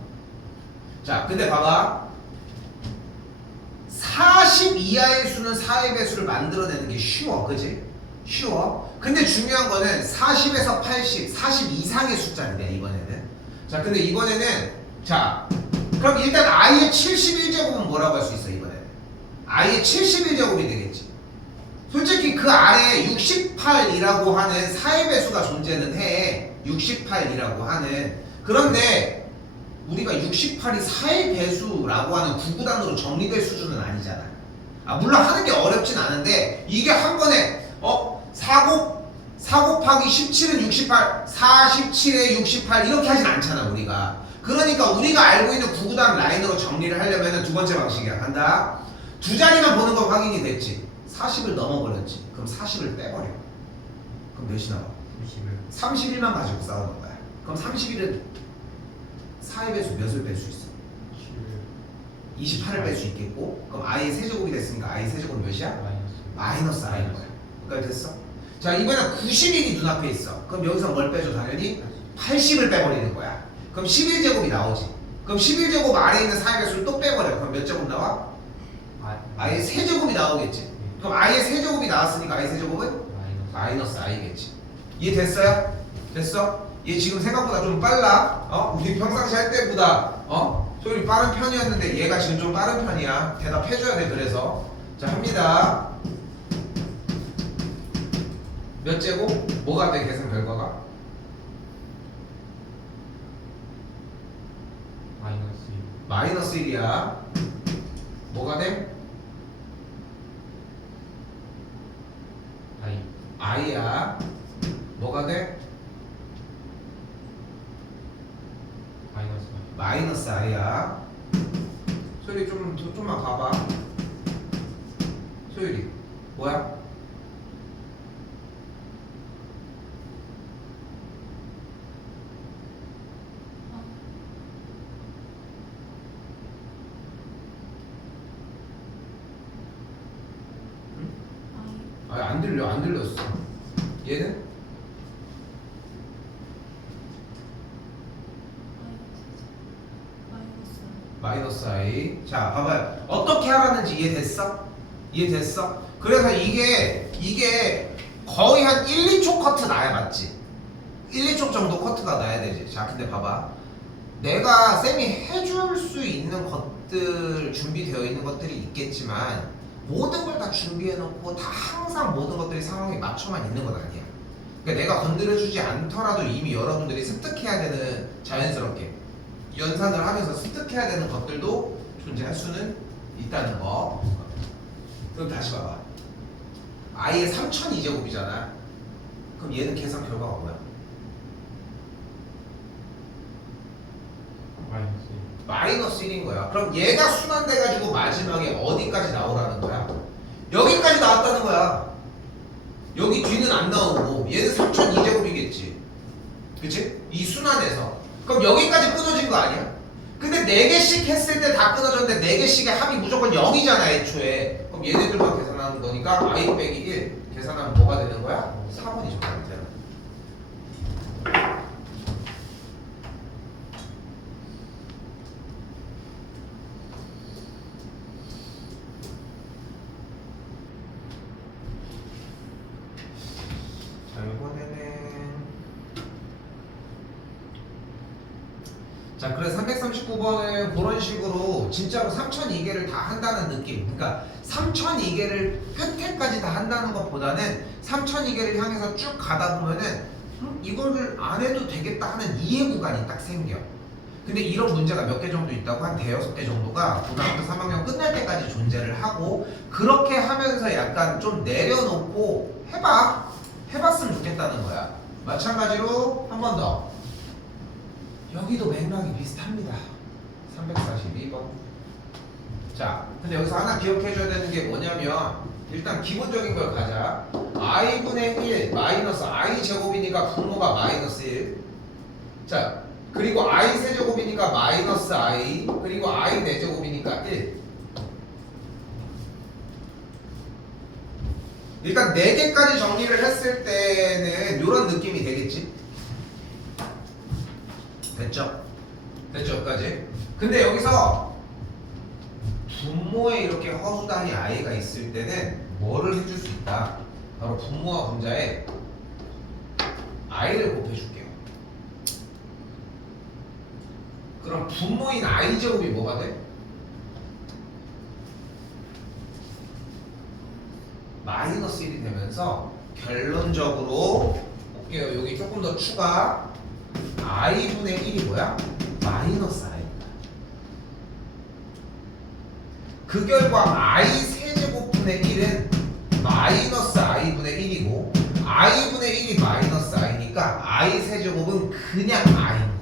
자, 근데 봐봐. 40 이하의 수는 4의 배수를 만들어내는 게 쉬워. 그지? 쉬워. 근데 중요한 거는 40에서 80, 40 이상의 숫자인데 이번에는. 자, 근데 이번에는 자, 그럼 일단 i의 71제곱은 뭐라고 할 수 있어 이번에는? i의 71제곱이 되겠지. 솔직히 그 아래에 68이라고 하는 4의 배수가 존재는 해. 68이라고 하는. 그런데 우리가 68이 4의 배수라고 하는 구구단으로 정리될 수준은 아니잖아. 물론 하는 게 어렵진 않은데 이게 한 번에 4 곱하기 17은 68, 47에 68 이렇게 하진 않잖아 우리가. 그러니까 우리가 알고 있는 구구단 라인으로 정리를 하려면 두 번째 방식이야. 간다. 두 자리만 보는 거 확인이 됐지. 40을 넘어버렸지. 그럼 40을 빼버려. 그럼 몇이 나와? 30을 31만 가지고 싸우는 거야. 그럼 31은 4의 배수 몇을 뺄 수 있어? 28을 뺄 수 있겠고, 그럼 i의 세제곱이 됐으니까 i의 세제곱은 몇이야? 마이너스 i인 거야. 그러니까 됐어? 자, 이번엔 91이 눈앞에 있어. 그럼 여기서 뭘 빼줘? 당연히 80을 빼버리는 거야. 그럼 11제곱이 나오지. 그럼 11제곱 아래에 있는 4의 배수를 또 빼버려. 그럼 몇 제곱 나와? i의 세제곱이 나오겠지. 그럼 i의 세제곱이 나왔으니까 i의 세제곱은 마이너스 i겠지. 이해됐어요? 됐어? 얘 지금 생각보다 좀 빨라. 우리 평상시 할 때보다 소율이 빠른 편이었는데 얘가 지금 좀 빠른 편이야. 대답해줘야 돼. 그래서 자, 합니다. 몇 제곱? 뭐가 돼? 계산 결과가? 마이너스 1이야. 뭐가 돼? i야. 뭐가 돼? 마이너스 i야. 소율이 좀만 봐봐. 소율이 뭐야? 안 들려. 안 들렸어. 얘는? 마이너스 i. 자, 봐봐요. 어떻게 하라는지 이해됐어? 이해됐어? 그래서 이게 거의 한 1, 2초 커트 나야 맞지? 1, 2초 정도 커트가 나야 되지. 자, 근데 봐봐. 내가 쌤이 해줄 수 있는 것들, 준비되어 있는 것들이 있겠지만 모든 걸 다 준비해놓고 다 항상 모든 것들이 상황에 맞춰만 있는 건 아니야. 그러니까 내가 건드려주지 않더라도 이미 여러분들이 습득해야 되는, 자연스럽게 연산을 하면서 습득해야 되는 것들도 존재할 수는 있다는 거. 그럼 다시 봐봐. i의 3002제곱이잖아. 그럼 얘는 계산 결과가 뭐야? 마이너스 1인 거야. 그럼 얘가 순환돼가지고 마지막에 어디까지 나오라는 거야? 여기까지 나왔다는 거야. 여기 뒤는 안 나오고 얘는 3002제곱이겠지. 그치? 이 순환에서. 그럼 여기까지 끊어진 거 아니야? 근데 4개씩 했을 때 다 끊어졌는데 4개씩의 합이 무조건 0이잖아 애초에. 그럼 얘네들만 계산하는 거니까 i 빼기 1 계산하면 뭐가 되는 거야? 4번이 정답이 되는 거야. 자, 그래서 339번은 그런 식으로 진짜로 3002개를 다 한다는 느낌. 그러니까 3002개를 끝에까지 다 한다는 것보다는 3002개를 향해서 쭉 가다 보면은 이거를 안 해도 되겠다 하는 이해 구간이 딱 생겨. 근데 이런 문제가 몇 개 정도 있다고, 한 5-6개 정도가 고등학교 3학년 끝날 때까지 존재를 하고, 그렇게 하면서 약간 좀 내려놓고 해봤으면 좋겠다는 거야. 마찬가지로 한 번 더. 여기도 맥락이 비슷합니다. 342번. 자, 근데 여기서 하나 기억해줘야 되는 게 뭐냐면, 일단 기본적인 걸 가자. i분의 1 마이너스 i 제곱이니까 분모가 마이너스 1. 자, 그리고 i 세제곱이니까 마이너스 i, 그리고 i 4제곱이니까 1. 일단 4개까지 정리를 했을 때는 이런 느낌이 되겠지? 됐죠? 됐죠? 여기까지? 근데 여기서 분모에 이렇게 허수단위 i가 있을 때는 뭐를 해줄 수 있다? 바로 분모와 분자에 i를 곱해줄게요. 그럼 분모인 i제곱이 뭐가 돼? 마이너스 1이 되면서 결론적으로 볼게요. 여기 조금 더 추가 i분의 1이 뭐야? 마이너스 i입니다. 그 결과 i 세제곱분의 1은 마이너스 i분의 1이고 i분의 1이 마이너스 i니까 i 세제곱은 그냥 i인 거야.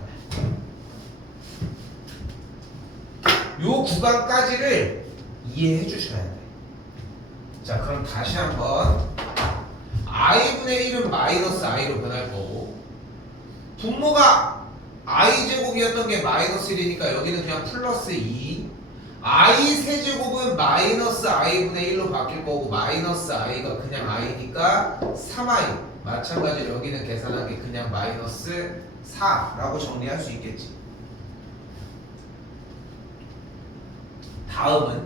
요 구간까지를 이해해 주셔야 돼. 자, 그럼 다시 한번 i분의 1은 마이너스 i로 변할 거고 분모가 i제곱이었던 게 마이너스 1이니까 여기는 그냥 플러스 2, i 세제곱은 마이너스 i분의 1로 바뀔 거고 마이너스 i가 그냥 i니까 3i, 마찬가지로 여기는 계산한 게 그냥 마이너스 4라고 정리할 수 있겠지. 다음은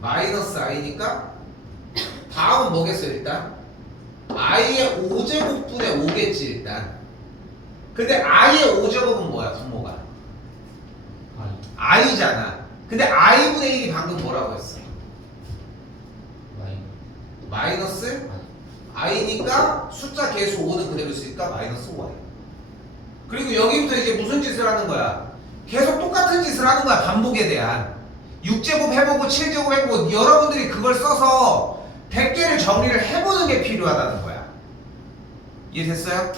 마이너스 i니까 다음은 뭐겠어요? 일단 i의 5제곱분의 5겠지 일단. 근데 i의 5제곱은 뭐야? 분모가 i잖아. 근데 i분의 1이 방금 뭐라고 했어? 마이너스 i니까 숫자 계수 5는 그대로 있으니까 마이너스 5i. 그리고 여기부터 이제 무슨 짓을 하는 거야? 계속 똑같은 짓을 하는 거야. 반복에 대한 6제곱 해보고 7제곱 해보고 여러분들이 그걸 써서 100개를 정리를 해보는 게 필요하다는 거야. 이해됐어요?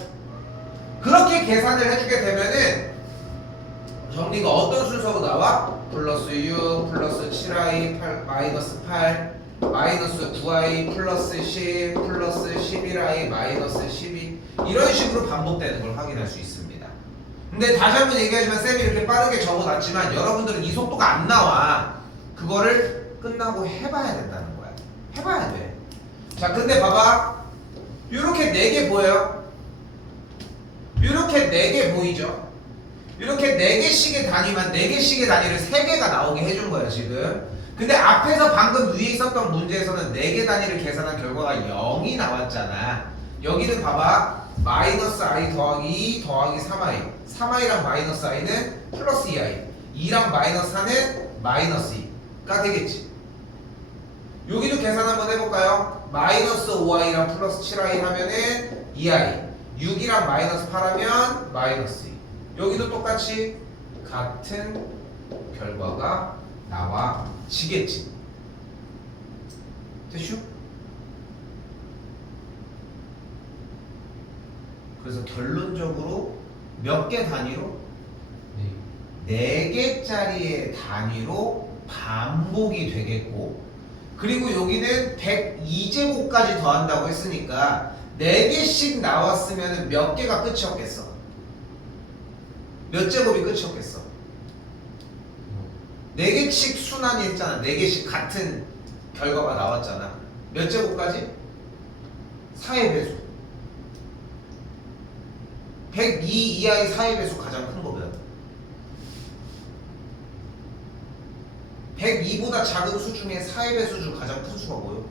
그렇게 계산을 해주게 되면은 정리가 어떤 순서로 나와? 플러스 6 플러스 7i 마이너스 8 마이너스 9i 플러스 10 플러스 11i 마이너스 12 이런 식으로 반복되는 걸 확인할 수 있습니다. 근데 다시 한번 얘기하지만 쌤이 이렇게 빠르게 적어놨지만 여러분들은 이 속도가 안 나와. 그거를 끝나고 해봐야 된다는 거야. 해봐야 돼. 자, 근데 봐봐. 요렇게 4개 보여요? 요렇게 4개 보이죠? 이렇게 4개씩의 단위만 4개씩의 단위를 3개가 나오게 해준 거야 지금. 근데 앞에서 방금 위에 있었던 문제에서는 4개 단위를 계산한 결과가 0이 나왔잖아. 여기는 봐봐. 마이너스 i 더하기 2 더하기 3i 3i랑 마이너스 i는 플러스 2i 2랑 마이너스 4는 마이너스 2가 되겠지. 여기도 계산 한번 해볼까요? 마이너스 5i랑 플러스 7i 하면은 2i 6이랑 마이너스 8하면 마이너스 2 여기도 똑같이 같은 결과가 나와지겠지. 됐슈? 그래서 결론적으로 몇 개 단위로? 4개짜리의 단위로 반복이 되겠고 그리고 여기는 102제곱까지 더한다고 했으니까 4개씩 나왔으면 몇 개가 끝이었겠어? 몇 제곱이 끝이었겠어? 4개씩 순환이 했잖아. 4개씩 같은 결과가 나왔잖아. 몇 제곱까지? 4의 배수 102 이하의 4의 배수 가장 큰 거거든. 102보다 작은 수 중에 4의 배수 중 가장 큰 수가 뭐요?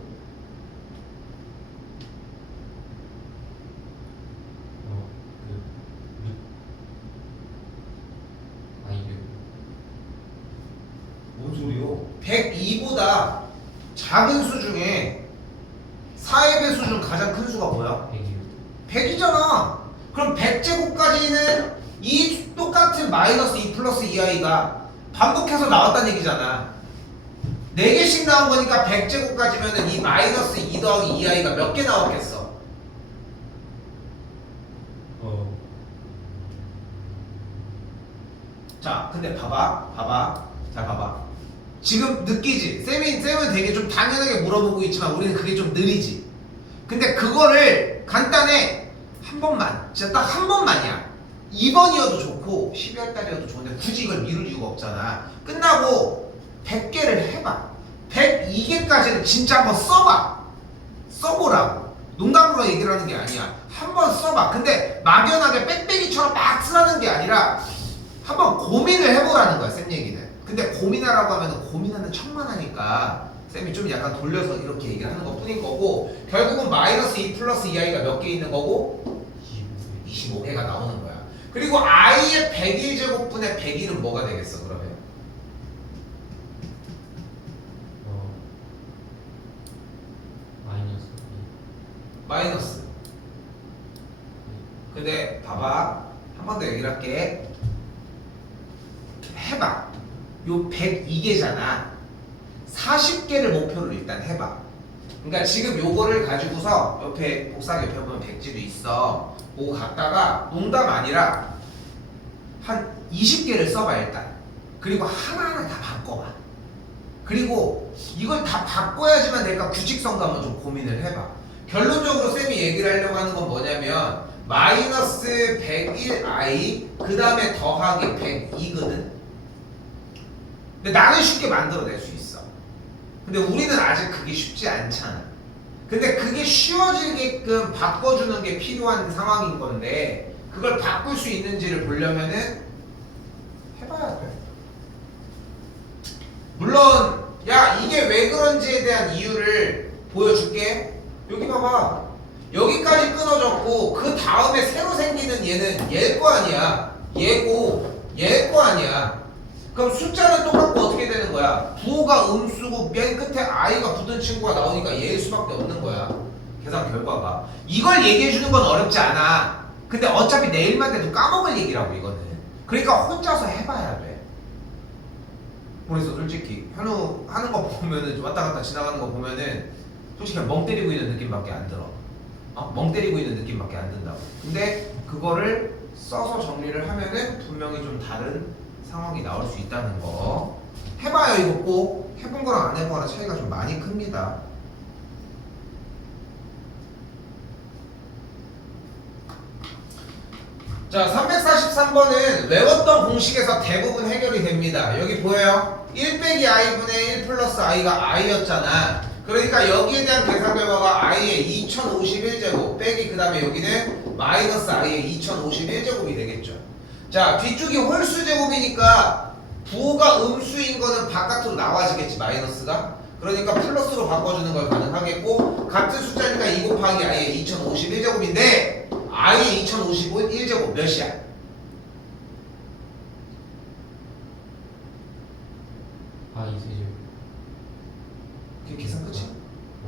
뭔 소리요? 102보다 작은 수 중에 4의 배수 중 가장 큰 수가 뭐야? 100이잖아. 그럼 100제곱까지는 이 똑같은 마이너스 2 플러스 2i가 반복해서 나왔다는 얘기잖아. 4개씩 나온 거니까 100제곱까지면 이 마이너스 2 더하기 2i가 몇 개 나왔겠어? 자, 근데 봐봐. 자, 봐봐. 지금 느끼지? 쌤은 되게 좀 당연하게 물어보고 있지만 우리는 그게 좀 느리지? 근데 그거를 간단해. 한 번만. 진짜 딱 한 번만이야. 이번이어도 좋고 12월 달이어도 좋은데 굳이 이걸 미룰 이유가 없잖아. 끝나고 100개를 해봐. 102개까지는 진짜 한번 써봐. 써보라고. 농담으로 얘기를 하는 게 아니야. 한번 써봐. 근데 막연하게 빽빽이처럼 막 쓰라는 게 아니라 한번 고민을 해보라는 거야, 쌤 얘기는. 근데 고민하라고 하면 고민하는 척만 하니까 쌤이 좀 약간 돌려서 이렇게 얘기를 하는 것 뿐인 거고, 결국은 마이너스 2 플러스 2i가 몇 개 있는 거고? 25개가 나오는 거야. 그리고 i의 101제곱분의 101은 뭐가 되겠어, 그러면? 마이너스 마이너스. 근데 봐봐, 한 번 더 얘기를 할게. 해봐. 요 102개잖아. 40개를 목표로 일단 해봐. 그러니까 지금 요거를 가지고서 옆에 복사기 옆에 보면 백지도 있어. 그거 갖다가 농담 아니라 한 20개를 써봐 일단. 그리고 하나하나 다 바꿔봐. 그리고 이걸 다 바꿔야지만 될까 규칙성도 한번 좀 고민을 해봐. 결론적으로 쌤이 얘기를 하려고 하는 건 뭐냐면 마이너스 101i 그 다음에 더하기 102거든. 근데 나는 쉽게 만들어낼 수 있어. 근데 우리는 아직 그게 쉽지 않잖아. 근데 그게 쉬워지게끔 바꿔주는 게 필요한 상황인 건데 그걸 바꿀 수 있는지를 보려면은 해봐야 돼. 물론 야 이게 왜 그런지에 대한 이유를 보여줄게. 여기 봐봐. 여기까지 끊어졌고 그 다음에 새로 생기는 얘는 얘일 거 아니야. 얘고 얘일 거 아니야. 그럼 숫자는 똑같고 어떻게 되는 거야? 부호가 음수고 맨 끝에 i가 붙은 친구가 나오니까 얘일 수밖에 없는 거야. 계산 결과가. 이걸 얘기해 주는 건 어렵지 않아. 근데 어차피 내일만 돼도 까먹을 얘기라고 이거는. 그러니까 혼자서 해봐야 돼. 그래서 솔직히 현우 하는 거 보면은 왔다 갔다 지나가는 거 보면은 솔직히 멍 때리고 있는 느낌밖에 안 들어. 멍 때리고 있는 느낌밖에 안 든다고. 근데 그거를 써서 정리를 하면은 분명히 좀 다른 상황이 나올 수 있다는 거. 해봐요. 이거 꼭 해본 거랑 안 해본 거랑 차이가 좀 많이 큽니다. 자, 343번은 외웠던 공식에서 대부분 해결이 됩니다. 여기 보여요? 1 빼기 i분의 1 플러스 i가 i였잖아. 그러니까 여기에 대한 계산 결과가 i의 2051제곱 빼기 그 다음에 여기는 마이너스 i의 2051제곱이 되겠죠. 자, 뒤쪽이 홀수 제곱이니까 부호가 음수인 거는 바깥으로 나와지겠지, 마이너스가. 그러니까 플러스로 바꿔주는 걸 가능하겠고, 같은 숫자니까 2 곱하기 i의 2051제곱인데 i의 2051제곱 몇이야? 이세제곱 그게 계산 끝이야.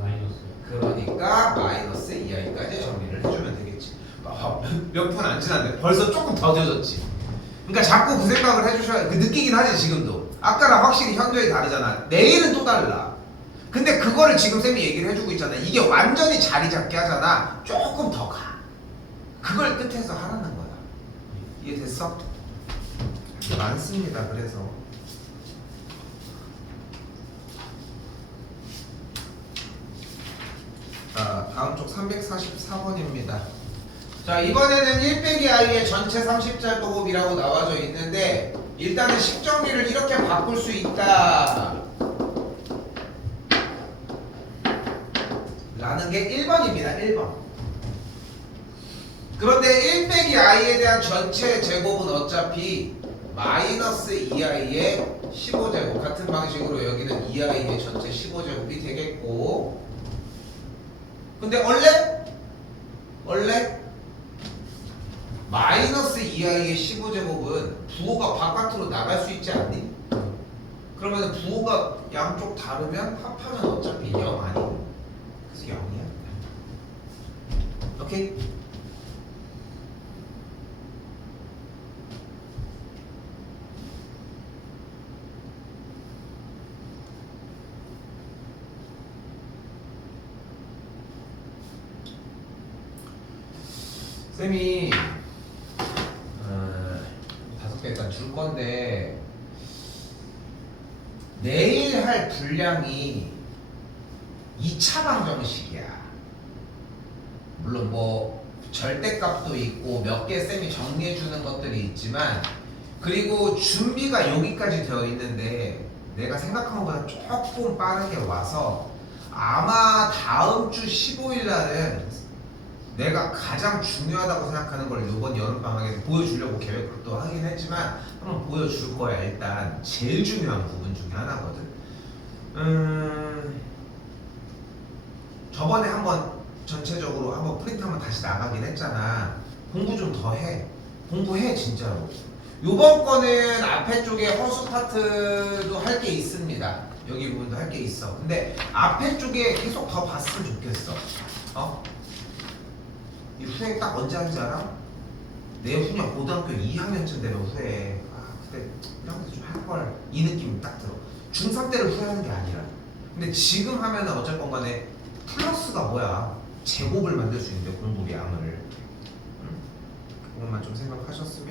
마이너스 그러니까 마이너스 2i까지 정리를 해주면 되겠지. 몇 분 안 지났는데 벌써 조금 더뎌졌지. 그러니까 자꾸 그 생각을 해주셔야 느끼긴 하지 지금도. 아까랑 확실히 현저히 다르잖아. 내일은 또 달라. 근데 그거를 지금 쌤이 얘기를 해주고 있잖아. 이게 완전히 자리 잡게 하잖아. 조금 더 가. 그걸 끝에서 하라는 거야. 이해됐어? 많습니다. 그래서 자, 다음 쪽 344번입니다. 자, 이번에는 1 빼기 i의 전체 30제곱이라고 나와져 있는데 일단은 식정리를 이렇게 바꿀 수 있다 라는 게 1번입니다. 1번. 그런데 1 빼기 i에 대한 전체 제곱은 어차피 마이너스 2i의 15제곱 같은 방식으로 여기는 2i의 전체 15제곱이 되겠고, 근데 원래 마이너스 2i의 15제곱은 부호가 바깥으로 나갈 수 있지 않니? 그러면 부호가 양쪽 다르면 합하면 어차피 0 아니? 그래서 0이야. 오케이? 쌤이 5개 일단 줄 건데 내일 할 분량이 2차 방정식이야. 물론 뭐 절대값도 있고 몇 개 쌤이 정리해 주는 것들이 있지만 그리고 준비가 여기까지 되어 있는데 내가 생각한 것보다 조금 빠르게 와서 아마 다음 주 15일 날은 내가 가장 중요하다고 생각하는 걸 이번 여름방학에서 보여주려고 계획도 하긴 했지만 한번 보여줄 거야. 일단 제일 중요한 부분 중에 하나거든. 저번에 한번 전체적으로 한번 프린트 한번 다시 나가긴 했잖아. 공부 좀 더 해. 공부해 진짜로. 요번 거는 앞에 쪽에 허수 파트도 할 게 있습니다. 여기 부분도 할 게 있어. 근데 앞에 쪽에 계속 더 봤으면 좋겠어. 이 후회 딱 언제 하는지 알아? 내 후년 고등학교 2학년쯤 되면 후회해. 그때 이런 거 좀 할 걸. 이 느낌이 딱 들어. 중3 때를 후회하는 게 아니라. 근데 지금 하면은 어쨌건 간에 플러스가 뭐야? 제곱을 만들 수 있는데 공부 양을. 그것만 좀 생각하셨으면